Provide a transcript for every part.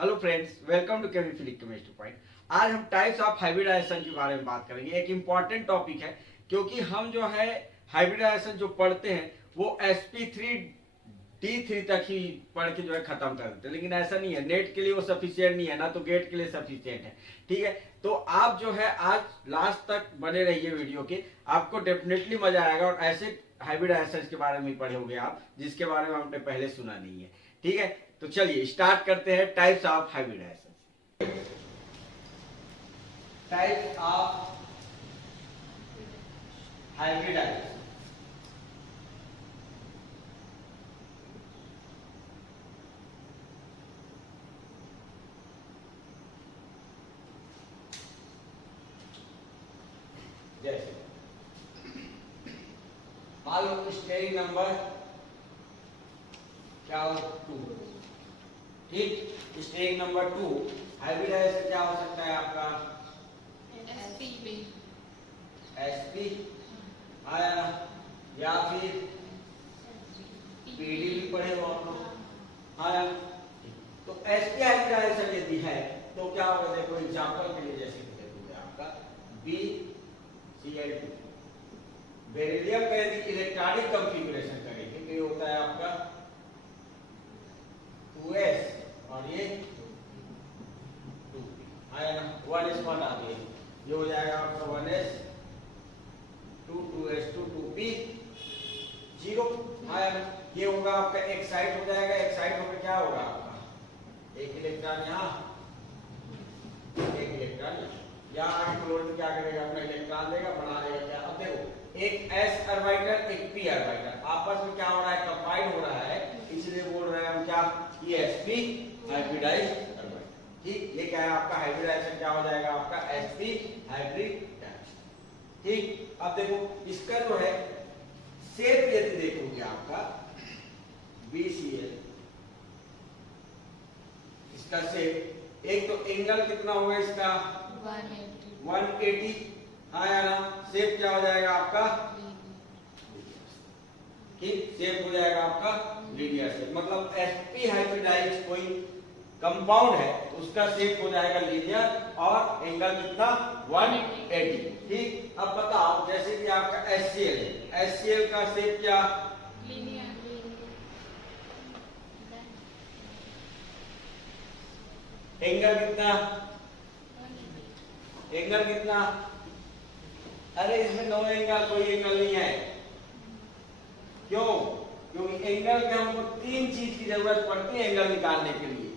Hello friends, welcome to chemistry point. आज हम types of hybridisation के बारे में बात करेंगे। एक इम्पॉर्टेंट टॉपिक है क्योंकि हम जो है हाइब्रिडाइजेशन जो पढ़ते हैं वो sp3 D3 तक ही पढ़ के जो है खत्म कर देते हैं, लेकिन ऐसा नहीं है। नेट के लिए वो सफिशियंट नहीं है, ना तो गेट के लिए सफिशियंट है। ठीक है, तो आप जो है आज लास्ट तक बने रहिए वीडियो के, आपको डेफिनेटली मजा आएगा और ऐसे हाइब्रिडाइजेशन के बारे में पढ़ोगे आप जिसके बारे में आपने पहले सुना नहीं है। ठीक है, तो चलिए स्टार्ट करते हैं types of hybridization. Types of hybridization. जैसे मान लो स्टेरिंग नंबर क्या हो 2। ठीक, स्टेरिंग नंबर 2 हाइब्रिडाइजेशन क्या हो सकता है आपका? एसपी आया, या फिर पीडी भी पढ़े हो आप लोग। आया तो एसपी हाइब्रिडाइजेशन यदि है तो क्या होगा? देखो एग्जांपल के लिए जैसे कि देखोगे आपका BCl2 बेरिलियम का यदि इलेक्ट्रॉनिक कॉन्फ़िगरेशन करेंगे तो ये होता है आपका 2s और ये 2p आया ना। 1s वन आ गया, ये हो जाएगा आपका 1s 2s 2p 0 आया ना। ये होगा आपका एक साइड हो जाएगा, एक साइड होकर क्या होगा आपका एक इलेक्ट्रॉन यहाँ, एक इलेक्ट्रॉन यहाँ आगे क्लोरीन क्या करेगा? अपना इलेक्ट्रॉन देगा, बना देगा क्या? अब देखो एक s ऑर्बिटल एक p ऑर्बिटल आपस में क्या हो रहा है? कंबाइन हो रहा है, इसलिए बोल रहे हैं हम क्या? ये sp हाइब्रिडाइज्ड ऑर्बिटल। ठीक, ये क्या है आपका हाइब्रिडाइजेशन? क्या हो जाएगा आपका? sp hybridized. ठीक, अब देखो इसका जो है शेप यदि देखोगे आपका BCl, इसका शेप एक तो एंगल कितना होगा इसका? 180 आया ना। शेप क्या हो जाएगा आपका? ठीक, शेप हो जाएगा आपका लीनियर शेप। मतलब sp हाइब्रिडाइज्ड कोई कंपाउंड है उसका शेप हो जाएगा लीनियर और एंगल कितना? 180। ठीक, अब बताओ जैसे कि आपका HCl है, HCl का शेप क्या? एंगल कितना? एंगल कितना? अरे इसमें नो एंगल, कोई एंगल नहीं है। क्यों? क्योंकि एंगल के हमको तीन चीज की जरूरत पड़ती है एंगल निकालने के लिए।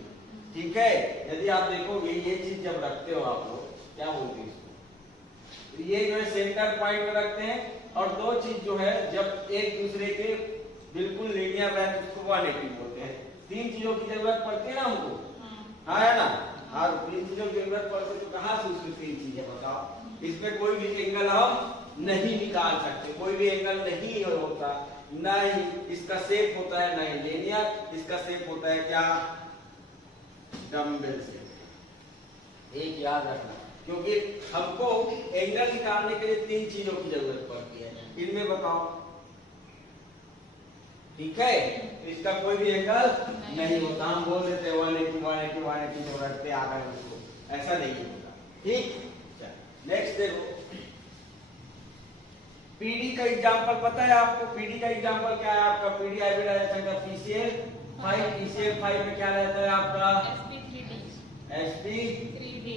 ठीक है, यदि आप देखोगे ये चीज जब रखते हो आप लोग क्या बोलते हैं इसको? तो ये जो है सेंटर पॉइंट में रखते हैं, और दो चीज जो है जब एक दूसरे के बिल्कुल लीनियर रहते हैं उसको 180 बोलते हैं। तीन चीजों की जरूरत पड़ती है ना हमको, हाँ है ना। हाँ, तीन चीजों की जरूरत पड़ती है तो कहाँ से उसकी तीन चीजें बताओ? इसमें कोई भी एंगल हम नहीं निकाल सकते, कोई भी एंगल नहीं होता, ना ही इसका शेप होता है, ना ही लीनियर, इसका शेप होता है क्या? Dumbbell shape. एक याद रखना, क्योंकि हमको एंगल निकालने के लिए तीन चीजों की जरूरत पड़ती है, इनमें बताओ। ठीक है, तो इसका कोई भी एंगल नहीं होता। हम बोल देते 180 जो रखते आ गए उसको, ऐसा नहीं होता। ठीक, नेक्स्ट देखो पीडी का एग्जांपल पता है आपको? पीडी का एग्जांपल क्या है आपका? पीडी हाइब्रिडाइजेशन का PCl5, PCl5 में क्या रहता है आपका? sp3d।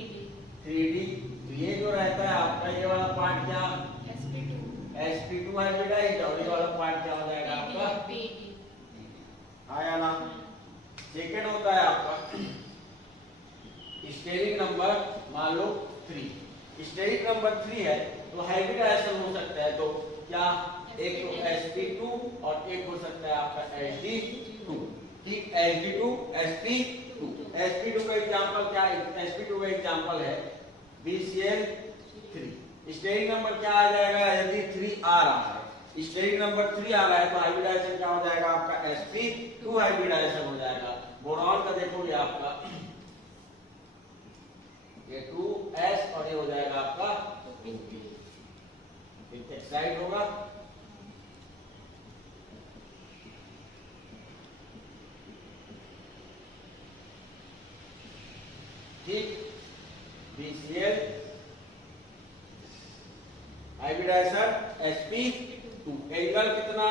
तो ये जो रहता है आपका ये वाला पार्ट क्या? sp2 हाइब्रिडाइज्ड, और ये वाला पार्ट क्या हो जाएगा आपका? आया ना। सेकंड होता है आपका स्टेरिक नंबर मान लो 3। स्टेरिक नंबर 3 है तो हाइब्रिडाइजेशन हो सकता है तो क्या? एक तो sp2 और एक हो सकता है आपका sd2। ठीक, sd2 sp2। sp2 का एग्जांपल क्या है? sp2 का एग्जांपल है BCl3। स्टेरिक नंबर क्या आ जाएगा? यदि 3 आ रहा है, स्टेरिक नंबर 3 आ रहा है तो हाइब्रिडाइजेशन क्या हो जाएगा आपका? sp2 हाइब्रिडाइजेशन हो जाएगा। बोरॉन का देखोगे आपका ये 2s और ये हो जाएगा आपका 2p। साइड होगा ठीक, BCl हाइब्रिडाइजेशन sp2 एंगल कितना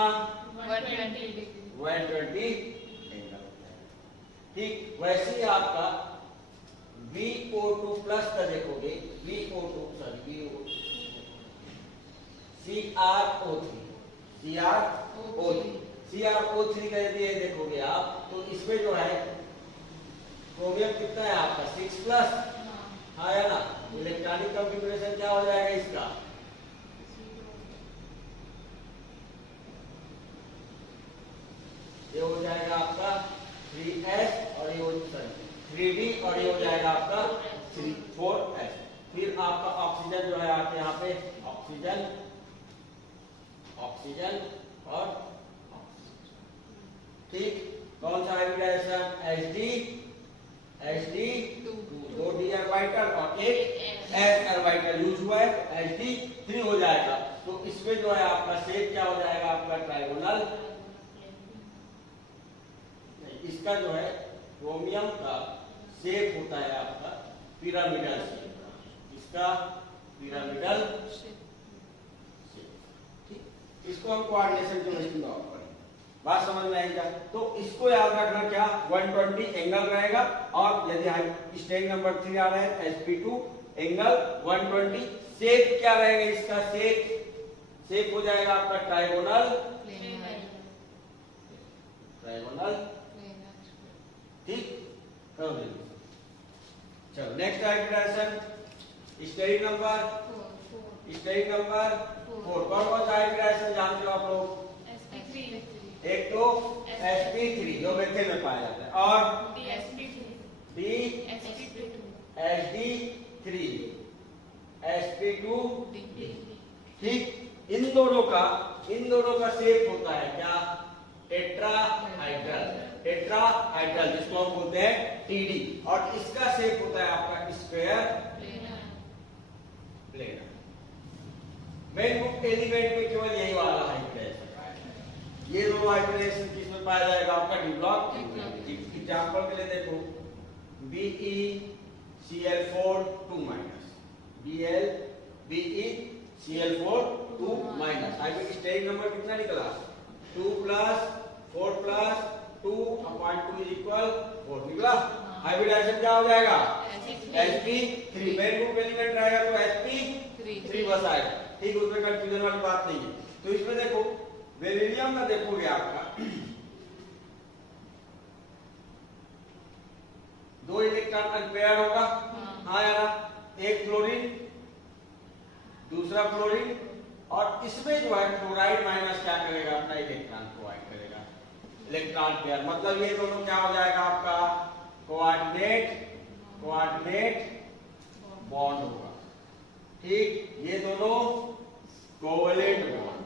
120 एंगल होता है। ठीक, वैसे ही आपका VO2 प्लस का देखोगे, VO2 सॉरी CrO3 का यदि देखोगे आप तो इसमें जो है क्रोमियम कितना है आपका 6 प्लस, हाँ है ना। इलेक्ट्रॉनिक कॉन्फ़िगरेशन क्या हो जाएगा इसका, ये हो जाएगा आपका 3s और ये हो 3d और ये हो जाएगा आपका 4s। फिर आपका ऑक्सीजन जो है आपके यहाँ पे ऑक्सीजन और ठीक, कौन सा हाइब्रिडाइजेशन HD 2 d ऑर्बिटल और एक s ऑर्बिटल यूज हुआ है तो HD3 हो जाएगा। तो इसमें जो है आपका शेप क्या हो जाएगा आपका ट्राइगोनल। इसका जो है क्रोमियम का शेप होता है आपका पिरामिडल शेप, इसका पिरामिडल शेप। इसको हम कोऑर्डिनेशन ज्योमेट्री में करेंगे, बात समझ में आएगा। तो इसको याद रखना क्या 120 एंगल रहेगा और यदि स्टेज नंबर 3 आ रहा है sp2 एंगल 120। शेप क्या रहेगा इसका, शेप हो जाएगा आपका ट्राइगोनल ठीक। चलो नेक्स्ट हाइब्रिडाइजेशन स्टेज नंबर 4। कौन सा हाइब्रिडाइजेशन जानते हो आप लोग, एक तो sp3 जो मेथेन में पाया जाता है और sp2 ठीक। इन दोनों का शेप होता है क्या टेट्राहाइड्रल जिसको हम बोलते हैं TD और इसका शेप होता है आपका square planar. Main book element में केवल यही वाला हाइब्रिडाइजेशन, ये दो हाइब्रिडाइजेशन किसमें पाया जाएगा आपका डी ब्लॉक। एग्जांपल के लिए देखो BeCl4 2- BeCl4 2- hybrid stage number कितना निकला 2 plus 4 plus 2 upon 2 is equal 4 निकला। हाइब्रिडाइजेशन क्या हो जाएगा sp3। मेन ग्रुप एलिमेंट रहेगा तो sp3 बस आएगा ठीक, उसमें कंफ्यूजन वाली बात नहीं है। तो इसमें देखो बेरिलियम का देखोगे आपका 2 इलेक्ट्रॉन अनपेयर्ड होगा, हाँ या ना, एक फ्लोरीन दूसरा फ्लोरीन और इसमें जो है क्लोराइड माइनस क्या करेगा अपना इलेक्ट्रॉन प्रोवाइड करेगा इलेक्ट्रॉन पेयर। मतलब ये दोनों क्या हो जाएगा आपका कोऑर्डिनेट बॉन्ड होगा ठीक। ये दोनों कोवलेंट बॉन्ड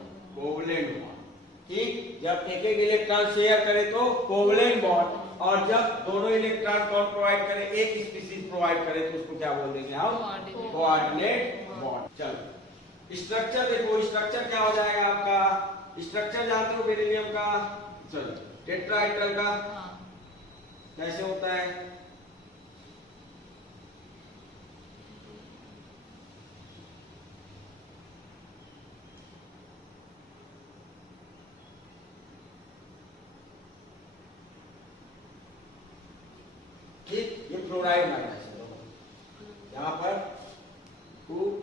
ठीक। जब एक इलेक्ट्रॉन शेयर करे तो कोवलेंट बॉन्ड और जब दोनों इलेक्ट्रॉन कौन प्रोवाइड करे एक स्पीशीज प्रोवाइड करे तो उसको क्या बोल देंगे हम कोऑर्डिनेट बॉन्ड। चलो स्ट्रक्चर देखो, स्ट्रक्चर क्या हो जाएगा आपका, स्ट्रक्चर जानते हो बेरिलियम का, चलो टेट्राहाइड्रल का कैसे होता है। ठीक, ये फ्लोराइड माइनस है, यहाँ पर 2-।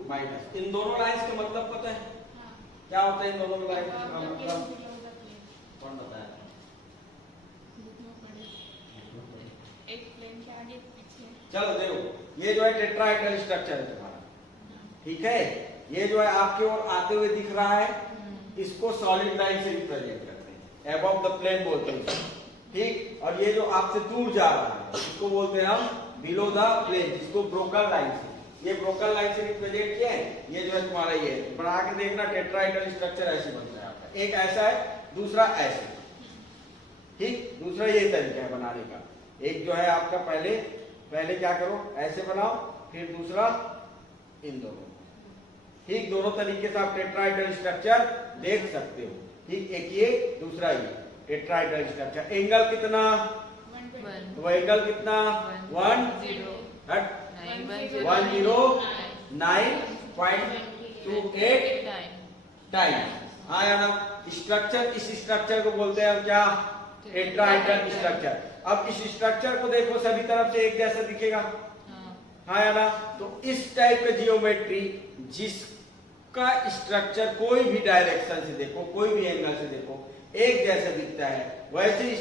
इन दोनों लाइंस का मतलब पता है क्या होता है, इन दोनों लाइंस का मतलब कौन बताया, एक प्लेन के आगे पीछे। चलो देखो ये जो है टेट्राहाइड्रल स्ट्रक्चर है तुम्हारा ठीक है। ये जो है आपकी ओर आते हुए दिख रहा है, इसको सॉलिड लाइन से रिप्रेजेंट करते हैं, अबव द प्लेन बोलते हैं ठीक। और ये जो आपसे दूर जा रहा है इसको बोलते हैं हम बिलो द प्लेन, जिसको ब्रोकन लाइन से, ये ब्रोकन लाइन से रिप्रेजेंट किया है। ये जो है तुम्हारा ये बना के देखना टेट्राहाइड्रल स्ट्रक्चर ऐसे बनता है आपका, एक ऐसा है दूसरा ऐसे ठीक। दूसरा यही तरीका है बनाने का, एक जो है आपका पहले क्या करो ऐसे बनाओ, फिर दूसरा इन दोनों ठीक। दोनों तरीके से आप टेट्राहाइड्रल स्ट्रक्चर देख सकते हो ठीक। एक ये दूसरा ये टेट्राहाइड्रल स्ट्रक्चर। एंगल कितना, वो एंगल कितना 1 0 1009.28 टाइम। हाँ या ना। स्ट्रक्चर, इस स्ट्रक्चर को बोलते हैं हम क्या? Tetrahedral structure. अब इस स्ट्रक्चर को देखो, सभी तरफ से एक जैसा दिखेगा। हाँ या ना। तो इस टाइप का जियोमेट्री, जिसका स्ट्रक्चर कोई भी डायरेक्शन से देखो, कोई भी एंगल से देखो, एक जैसा दिखता है, वैसे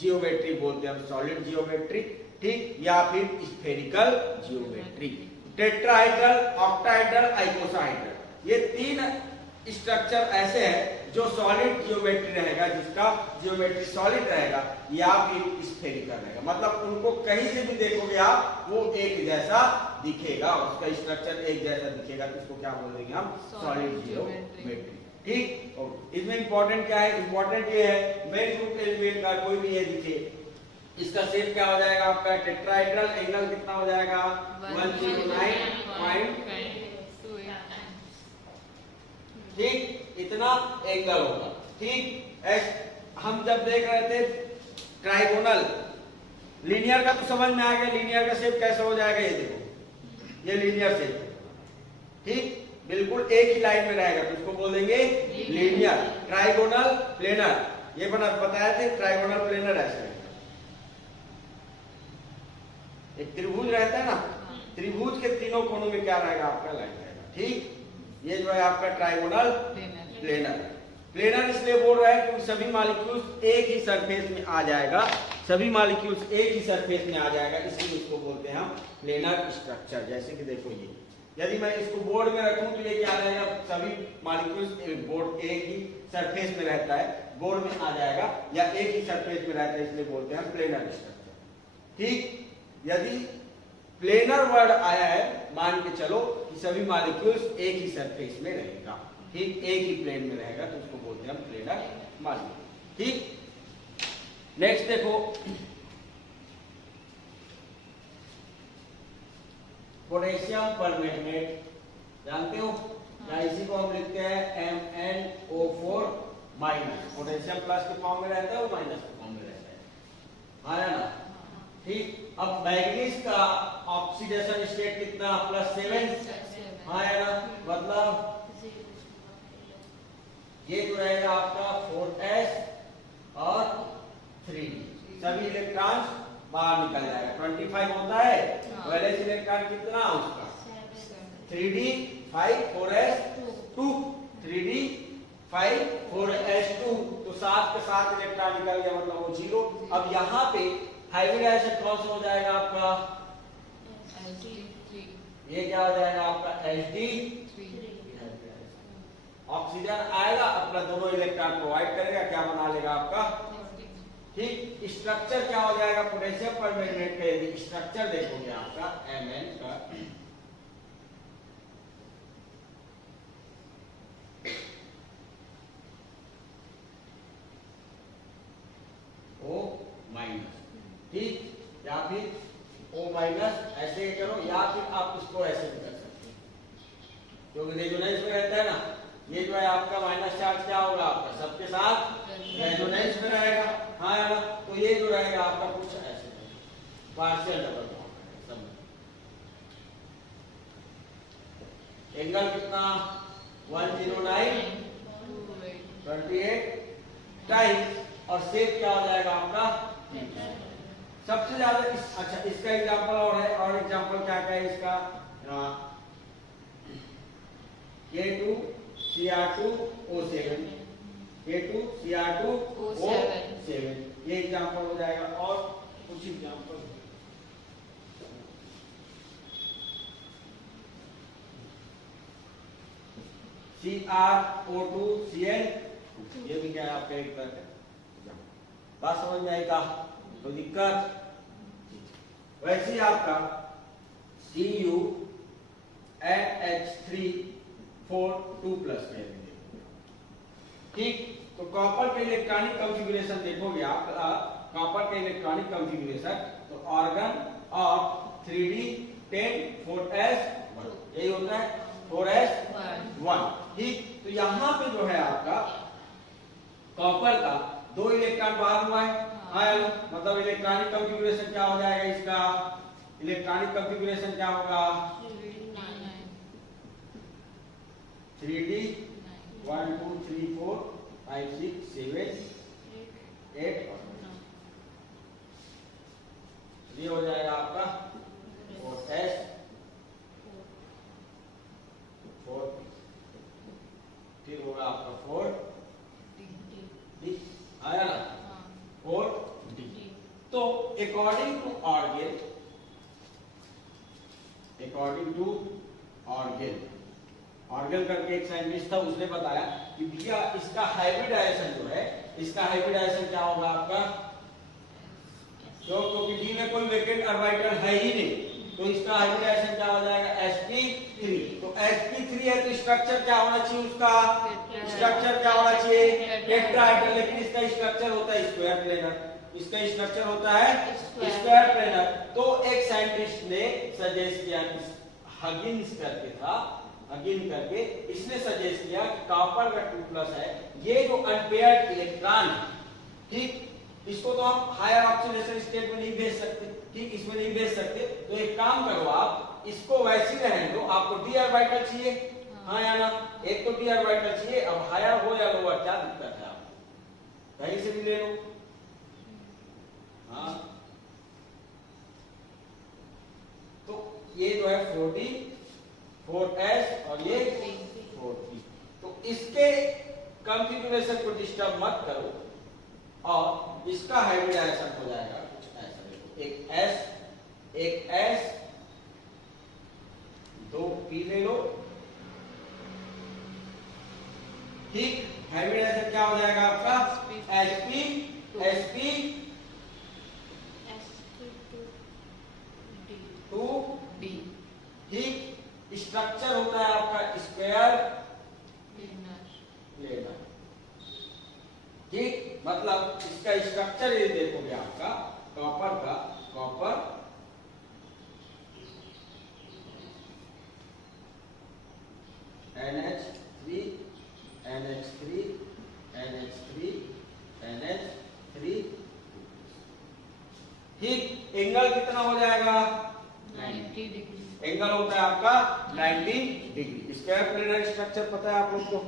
जियोमेट्री बोलते हैं हम सॉलिड जियोमेट्री, ठीक, या फिर स्फेरिकल जियोमेट्री। टेट्राहेड्रल, ऑक्टाहेड्रल, आइकोसाहेड्रल, ये तीन स्ट्रक्चर ऐसे हैं जो सॉलिड जियोमेट्री रहेगा, जिसका जियोमेट्री सॉलिड रहेगा या फिर स्फेरिकल रहेगा। मतलब उनको कहीं से भी देखोगे आप, वो एक जैसा दिखेगा, उसका स्ट्रक्चर एक जैसा दिखेगा, तो इसको क्या बोलेंगे हम? Solid geometry. ठीक। और इसमें इंपॉर्टेंट क्या है? इंपॉर्टेंट ये है, मेन ग्रुप एलिमेंट का कोई भी ये दिखे, इसका शेप क्या हो जाएगा आपका? टेट्राहेड्रल। एंगल कितना हो जाएगा? 109.28। ठीक, इतना एंगल होगा। ठीक। हम जब देख रहे थे ट्राइगोनल, लीनियर का तो समझ में आ गया, लीनियर का शेप कैसा हो जाएगा, ये देखो, ये लीनियर शेप। ठीक, बिल्कुल एक ही लाइन में रहेगा, तो इसको बोलेंगे लीनियर। ट्राइगोनल, प्लेनर, ये बताया थे, ट्राइगोनल प्लेनर ऐसे है। एक त्रिभुज रहता है ना, त्रिभुज के तीनों कोनों में क्या रहेगा आपका? लाइन रहेगा। ठीक, ये जो है आपका ट्राइगोनल प्लेनर। प्लेनर इसलिए बोल रहा है क्योंकि सभी मॉलिक्यूल्स एक ही सरफेस में आ जाएगा, सभी मॉलिक्यूल्स एक ही सरफेस में आ जाएगा, इसलिए इसको बोलते हैं हम प्लेनर स्ट्रक्चर। जैसे कि देखो, ये यदि मैं इसको बोर्ड में रखूं तो ये क्या रहेगा? सभी मॉलिक्यूल्स बोर्ड एक ही सरफेस में रहता है, बोर्ड में आ जाएगा, या एक ही सरफेस में रहता है, इसलिए बोलते हैं प्लेनर स्ट्रक्चर। ठीक। यदि प्लेनर वर्ड आया है, मान के चलो कि सभी मॉलिक्यूल्स एक ही सरफेस में रहेगा, ठीक, एक ही प्लेन में रहेगा, तो उसको बोलते हैं प्लेनर मॉलिक्यूल। ठीक। नेक्स्ट देखो, पोटेशियम परमैंगनेट, जानते हो या इसी को हम लिखते हैं MnO4 माइनस। पोटेशियम प्लस के फॉर्म में रहता है, वो माइनस के फॉर्म में रहता है। हाँ या ना। ठीक। अब मैग्नीज का ऑक्सीडेशन स्टेट कितना? +7। हाँ या ना। मतलब ये जो रहेगा आपका 4s और 3d, सभी इलेक्ट्रॉन्स बाहर निकल जाएगा। 25 होता है, वैलेंस इलेक्ट्रॉन कितना उसका? 3d 5 4s 2, 3d 5 4s2, तो 7 के 7 इलेक्ट्रॉन निकल गया, मतलब वो 0। अब यहाँ पे हाइब्रिड एसिड कौन सा हो जाएगा आपका? ये क्या हो जाएगा आपका? Sd3। ऑक्सीजन आएगा, अपना दोनों इलेक्ट्रॉन प्रोवाइड करेगा, क्या बना लेगा आपका? ठीक। स्ट्रक्चर क्या हो जाएगा पोटेशियम परमैंगनेट का? यदि स्ट्रक्चर देखोगे आपका Mn का, O माइनस, ठीक, या फिर O माइनस, ऐसे करो, या फिर आप इसको ऐसे भी कर सकते हैं, क्योंकि रेजोनेंस में रहता है ना, ये जो है आपका माइनस चार्ज क्या होगा आपका? सबके साथ रेजोनेंस में रहेगा। हाँ या ना। तो ये जो रहेगा आपका कुछ ऐसे पार्शियल डबल बॉन्ड। एंगल कितना? 109.28 टाइम, और शेप क्या हो जाएगा आपका? सबसे ज्यादा अच्छा, इसका एग्जांपल और है, और एग्जांपल क्या क्या है इसका? K2Cr2O7, K2Cr2O7, ये एग्जांपल हो जाएगा। और कुछ एग्जांपल CrO2Cl, ये भी क्या है आपका? एक तरह का बात समझ में आएगा, तो दिक्कत। वैसे ही आपका CuNH342+ है। ठीक। तो कॉपर के इलेक्ट्रॉनिक कॉन्फ़िगरेशन देखोगे आप, कॉपर के इलेक्ट्रॉनिक कॉन्फ़िगरेशन, तो ऑर्गन ऑफ 3d10 4s, यही होता है 4s1। ठीक। तो यहाँ पे जो है आपका कॉपर का 2 इलेक्ट्रॉन बाहर हुआ है। हाँ, मतलब इलेक्ट्रॉनिक कॉन्फ़िगरेशन क्या हो जाएगा इसका? इलेक्ट्रॉनिक कॉन्फ़िगरेशन क्या होगा? 3D 1 2 3 4 5 6 7 8 और ये हो जाएगा आपका 4S 4P, फिर होगा आपका 4D, आया ना? 4D। तो अकॉर्डिंग टू ऑर्गेल करके एक साइंटिस्ट था, उसने बताया कि भैया इसका हाइब्रिडाइजेशन जो है, इसका हाइब्रिडाइजेशन क्या होगा आपका? क्योंकि डी में कोई वेकेंट ऑर्बिटल है ही नहीं, तो इसका हाइब्रिडाइजेशन क्या हो जाएगा? sp3। तो sp3 है तो स्ट्रक्चर क्या होना चाहिए? उसका स्ट्रक्चर क्या होना चाहिए? टेट्राहेड्रल, लेकिन इसका स्ट्रक्चर होता है स्क्वायर प्लेनर, इसका स्ट्रक्चर होता है स्क्वायर प्लेनर। तो एक साइंटिस्ट ने सजेस्ट किया, हगिन्स करके था, हगिन करके इसने सजेस्ट किया कि कॉपर का 2+ है, ये जो अनपेयर्ड इलेक्ट्रॉन, ठीक, इसको तो हम हायर ऑक्सीडेशन स्टेट में नहीं भेज सकते, ठीक, इसमें नहीं भेज सकते, तो एक काम करो, आप इसको वैसे ही रहने दो, आपको डी ऑर्बिटल चाहिए, हाँ या ना? एक तो डी ऑर्बिटल चाहिए, अब हायर हो या लोअर क्या दिक्कत है? आप कहीं से भी ले लो, हाँ। तो ये जो है 4D 4S और ये 4P, तो इसके कॉन्फ़िगरेशन को डिस्टर्ब मत करो और इसका हाइब्रिडाइजेशन हो जाएगा कुछ ऐसा, देखो, एक S 2 P ले लो, ठीक, हाइब्रिडाइजेशन क्या हो जाएगा आपका? sp 2D, ठीक, स्ट्रक्चर होता है आपका स्क्वायर प्लेनर, ठीक, मतलब इसका स्ट्रक्चर ये देखोगे आपका कॉपर का, copper NH3 NH3 NH3 NH3, ठीक, एंगल कितना हो जाएगा? 90 डिग्री। एंगल होता है आपका 90 डिग्री। स्क्वायर प्लेनर स्ट्रक्चर पता है आप लोग को?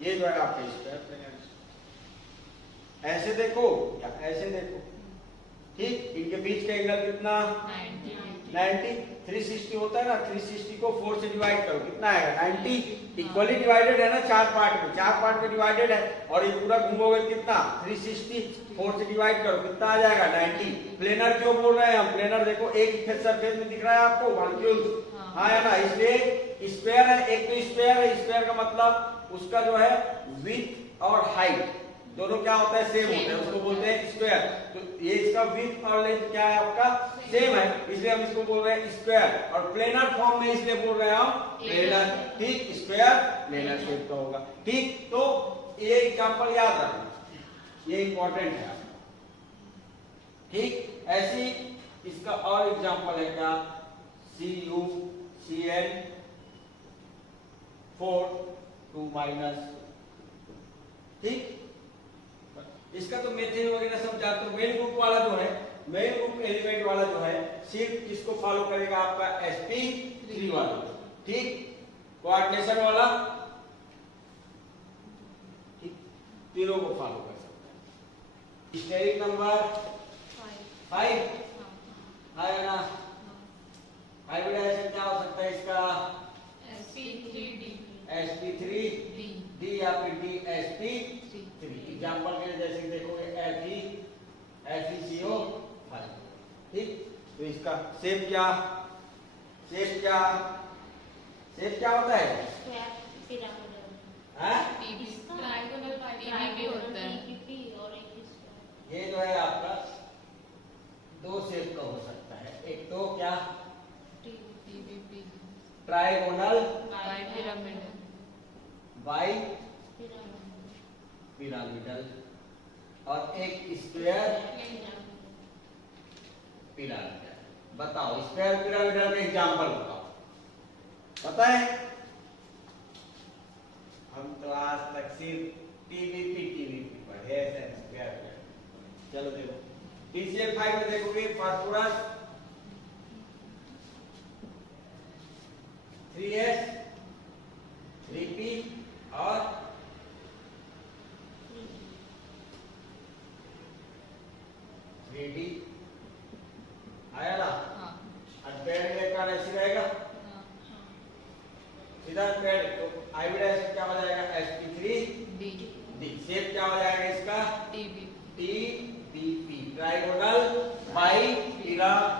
ये जो है आपका स्क्वायर प्लेनर, ऐसे देखो या ऐसे देखो, ठीक, इनके बीच का एंगल कितना? 90। 360 होता है ना, 360 को 4 से डिवाइड करो, कितना आएगा? 90। इक्वली डिवाइडेड है ना, 4 पार्ट में डिवाइडेड है, और ये पूरा घूमोगे कितना? 360, 4 से डिवाइड करो, कितना आ जाएगा? 90। प्लेनर क्यों बोल रहे हैं हम? प्लेनर देखो एक सरफेस में दिख रहा है आपको, वॉल्यूम, हाँ है ना, इसलिए स्क्वायर है, एक तो स्क्वायर है, स्क्वायर का मतलब उसका जो है विड्थ और हाइट दोनों क्या होता है? सेम होता है, उसको बोलते हैं स्क्वायर। तो ये इसका विड्थ और लेंथ क्या है आपका? सेम है, इसलिए हम इसको बोल रहे हैं स्क्वायर, और प्लेनर फॉर्म में इसलिए बोल रहे हैं हम प्लेनर, ठीक, स्क्वायर प्लेनर शेप का होगा, ठीक। तो ये एग्जांपल याद रखना, ये इंपॉर्टेंट है, ठीक। ऐसी इसका और एग्जांपल है क्या? CuCl 4 2-, ठीक। इसका तो मेथड वगैरह सब जानते हो। मेन ग्रुप वाला जो है, मेन ग्रुप एलिमेंट वाला जो है, सिर्फ इसको फॉलो करेगा आपका sp3 वाला, ठीक, कोऑर्डिनेशन वाला, ठीक, तीनों को फॉलो कर सकता है। स्टेरिक नंबर 5 है ना? हाइब्रिडाइजेशन क्या हो सकता है इसका? sp3D या फिर dsp3। एग्जांपल के लिए जैसे देखोगे FeCO5, ठीक। तो इसका शेप क्या होता है? ये जो है आपका दो शेप का हो सकता है, एक तो क्या? ट्राइगोनल बाई पिरामिडल, और एक स्क्वायर पिरामिडल। बताओ स्क्वायर पिरामिडल का एग्जांपल बताओ, पता है? हम तो आज तक सिर्फ टीवीपी पढ़े हैं स्क्वायर पिरामिडल। चलो देखो TCl5 में देखोगे phosphorus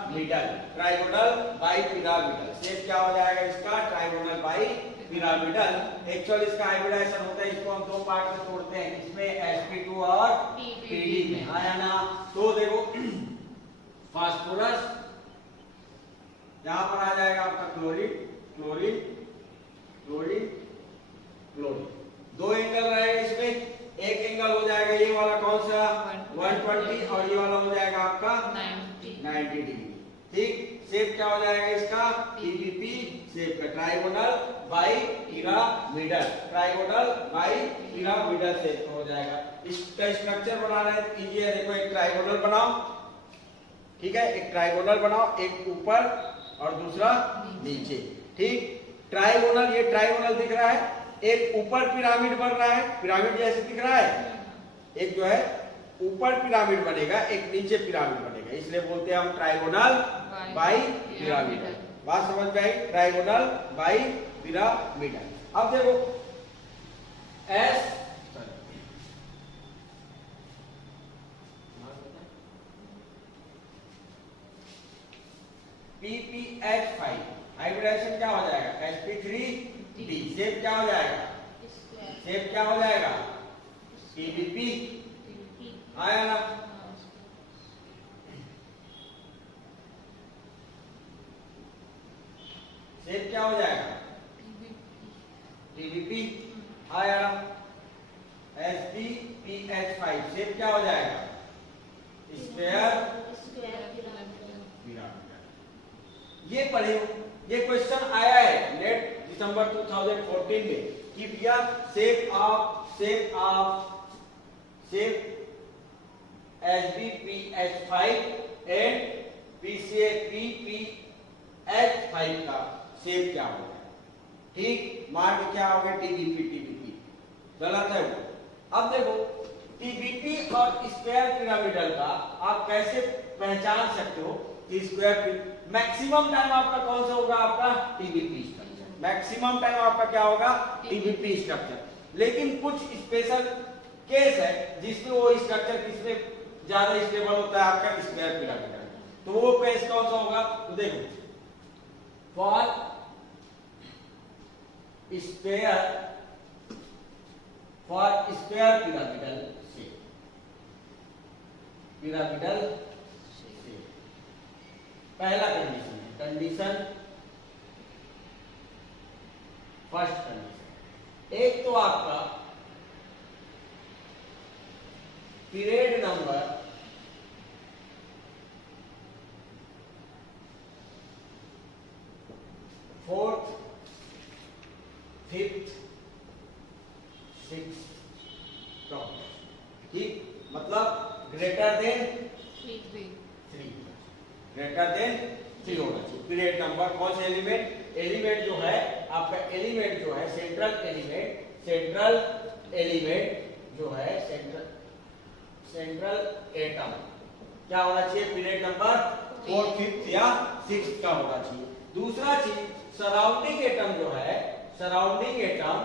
pyramidal, trigonal bi pyramidal. Shape क्या हो जाएगा इसका? Trigonal bi pyramidal. एक्चुअली इसका हाइब्रिडाइजेशन होता है, इसको हम दो पार्ट में तोड़ते हैं, इसमें sp2 और pd में आया ना। तो देखो फास्फोरस यहां पर आ जाएगा आपका क्लोरीन, क्लोरीन, क्लोरीन, क्लोरीन। दो एंगल रहेगा इसमें, एक एंगल हो जाएगा ये वाला कौन सा 120 और ये वाला हो जाएगा आपका 90 डिग्री। ठीक, शेप क्या हो जाएगा इसका? टीबीपी शेप का, trigonal bi pyramidal, trigonal bi pyramidal shape हो जाएगा। इसका स्ट्रक्चर बना रहे हैं, कीजिए। देखो एक ट्राइगोनल बनाओ, ठीक है, एक ट्राइगोनल बनाओ, एक ऊपर और दूसरा नीचे। ठीक, ट्राइगोनल, ये ट्राइगोनल दिख रहा है, एक ऊपर पिरामिड बन रहा है, पिरामिड जैसे दिख रहा है, एक जो है ऊपर पिरामिड बनेगा, एक नीचे पिरामिड बनेगा, इसलिए बोलते हैं हम ट्राइगोनल बाई पिरामिडल। बात समझ में आई? Trigonal bi pyramidal. अब देखो एस PPH5 हाइब्रिडाइजेशन क्या हो जाएगा? sp3d। शेप क्या हो जाएगा? शेप क्या हो जाएगा? TBP आया ना। शेप क्या हो जाएगा? TBP आया। sp-PH5 शेप क्या हो जाएगा? Square pyramid. ये पढ़े, ये क्वेश्चन आया है नेट दिसंबर 2014 में कि भैया शेप SbPH5 एंड PCA-PPH5 का शेप क्या होगा? ठीक, मार्क क्या हो गया? TBP गलत है वो। अब देखो TBP और स्क्वायर पिरामिडल का आप कैसे पहचान सकते हो कि स्क्वायर मैक्सिमम टाइम आपका कौन सा होगा? आपका TBP स्ट्रक्चर। मैक्सिमम टाइम आपका क्या होगा? TBP structure. लेकिन कुछ स्पेशल केस है जिसमें वो स्ट्रक्चर किसमें ज्यादा स्टेबल होता है? आपका स्क्वायर पिरामिडल। तो वो केस कौन सा होगा? तो देखो for square pyramidal shape, pyramidal shape पहला कंडीशन है। कंडीशन फर्स्ट कंडीशन, एक तो आपका period number fourth, fifth, six, ठीक, मतलब ग्रेटर देन 3, ग्रेटर देन 3 होना चाहिए। पीरियड नंबर कौन से एलिमेंट? एलिमेंट जो है आपका, एलिमेंट जो है सेंट्रल एलिमेंट जो है सेंट्रल एटम क्या होना चाहिए? पीरियड नंबर 4, 5 या 6 का होना चाहिए। दूसरा चीज सराउंडिंग एटम जो है, सराउंडिंग एटम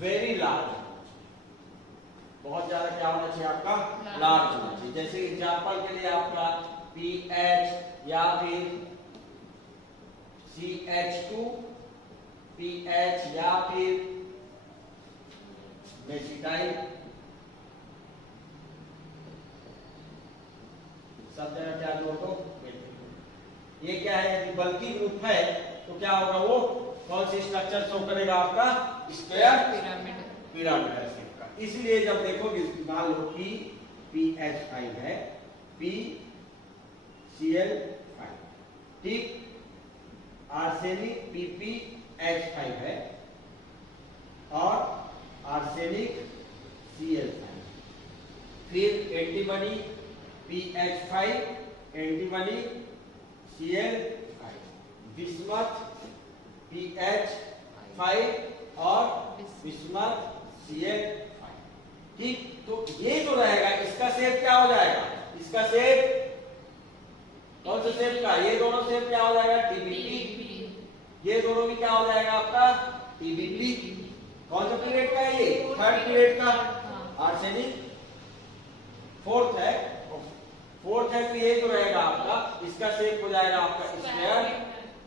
वेरी लार्ज, बहुत ज्यादा क्या होना चाहिए? आपका लार्ज होना चाहिए। जैसे एग्जांपल के लिए आपका PH या फिर CH2 PH या फिर मेसिटाइल, सब जगह क्या जोड़ दो? ये क्या है? यदि बल्कि ग्रुप है तो क्या होगा? वो कौन सी स्ट्रक्चर शो करेगा? आपका स्क्वायर पिरामिडल शेप का। इसलिए जब देखोगे, मान लो कि PH5 है, PCl5, ठीक, आर्सेनिक PPH5 है और आर्सेनिक Cl5, फिर antibody PH5, antibody Cl5, bismuth PH5 और बिस्मथ Cl5, ठीक। तो ये जो रहेगा इसका शेप क्या हो जाएगा? इसका शेप कौन से शेप का? ये दोनों शेप क्या हो जाएगा? TBP। ये दोनों भी क्या हो जाएगा? आपका TBP। कौन सा पीरियड का है? ये थर्ड पीरियड का। आर्सेनिक फोर्थ है, जरूरत है तो ये जो रहेगा आपका, इसका शेप हो जाएगा आपका स्क्वायर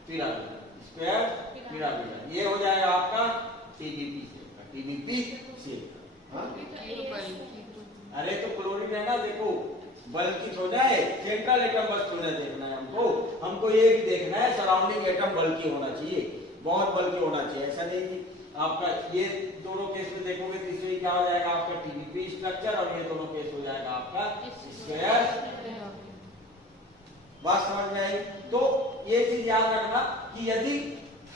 पिरामिड, स्क्वायर पिरामिड। ये हो जाएगा आपका टीबीपी शेप का, टीबीपी शेप का। अरे तो क्लोरीन है ना, देखो बल्कि हो जाए, सेंट्रल एटम बस थोड़ा देखना है हमको ये भी देखना है सराउंडिंग एटम बल्कि होना चाहिए, बहुत बल्कि होना चाहिए। ऐसा नहीं कि आपका ये दोनों केस में देखोगे तो इसमें क्या हो जाएगा आपका टीबीपी स्ट्रक्चर, और ये दोनों केस हो जाएगा आपका स्क्वायर। बात समझ में आई? तो ये चीज याद रखना कि यदि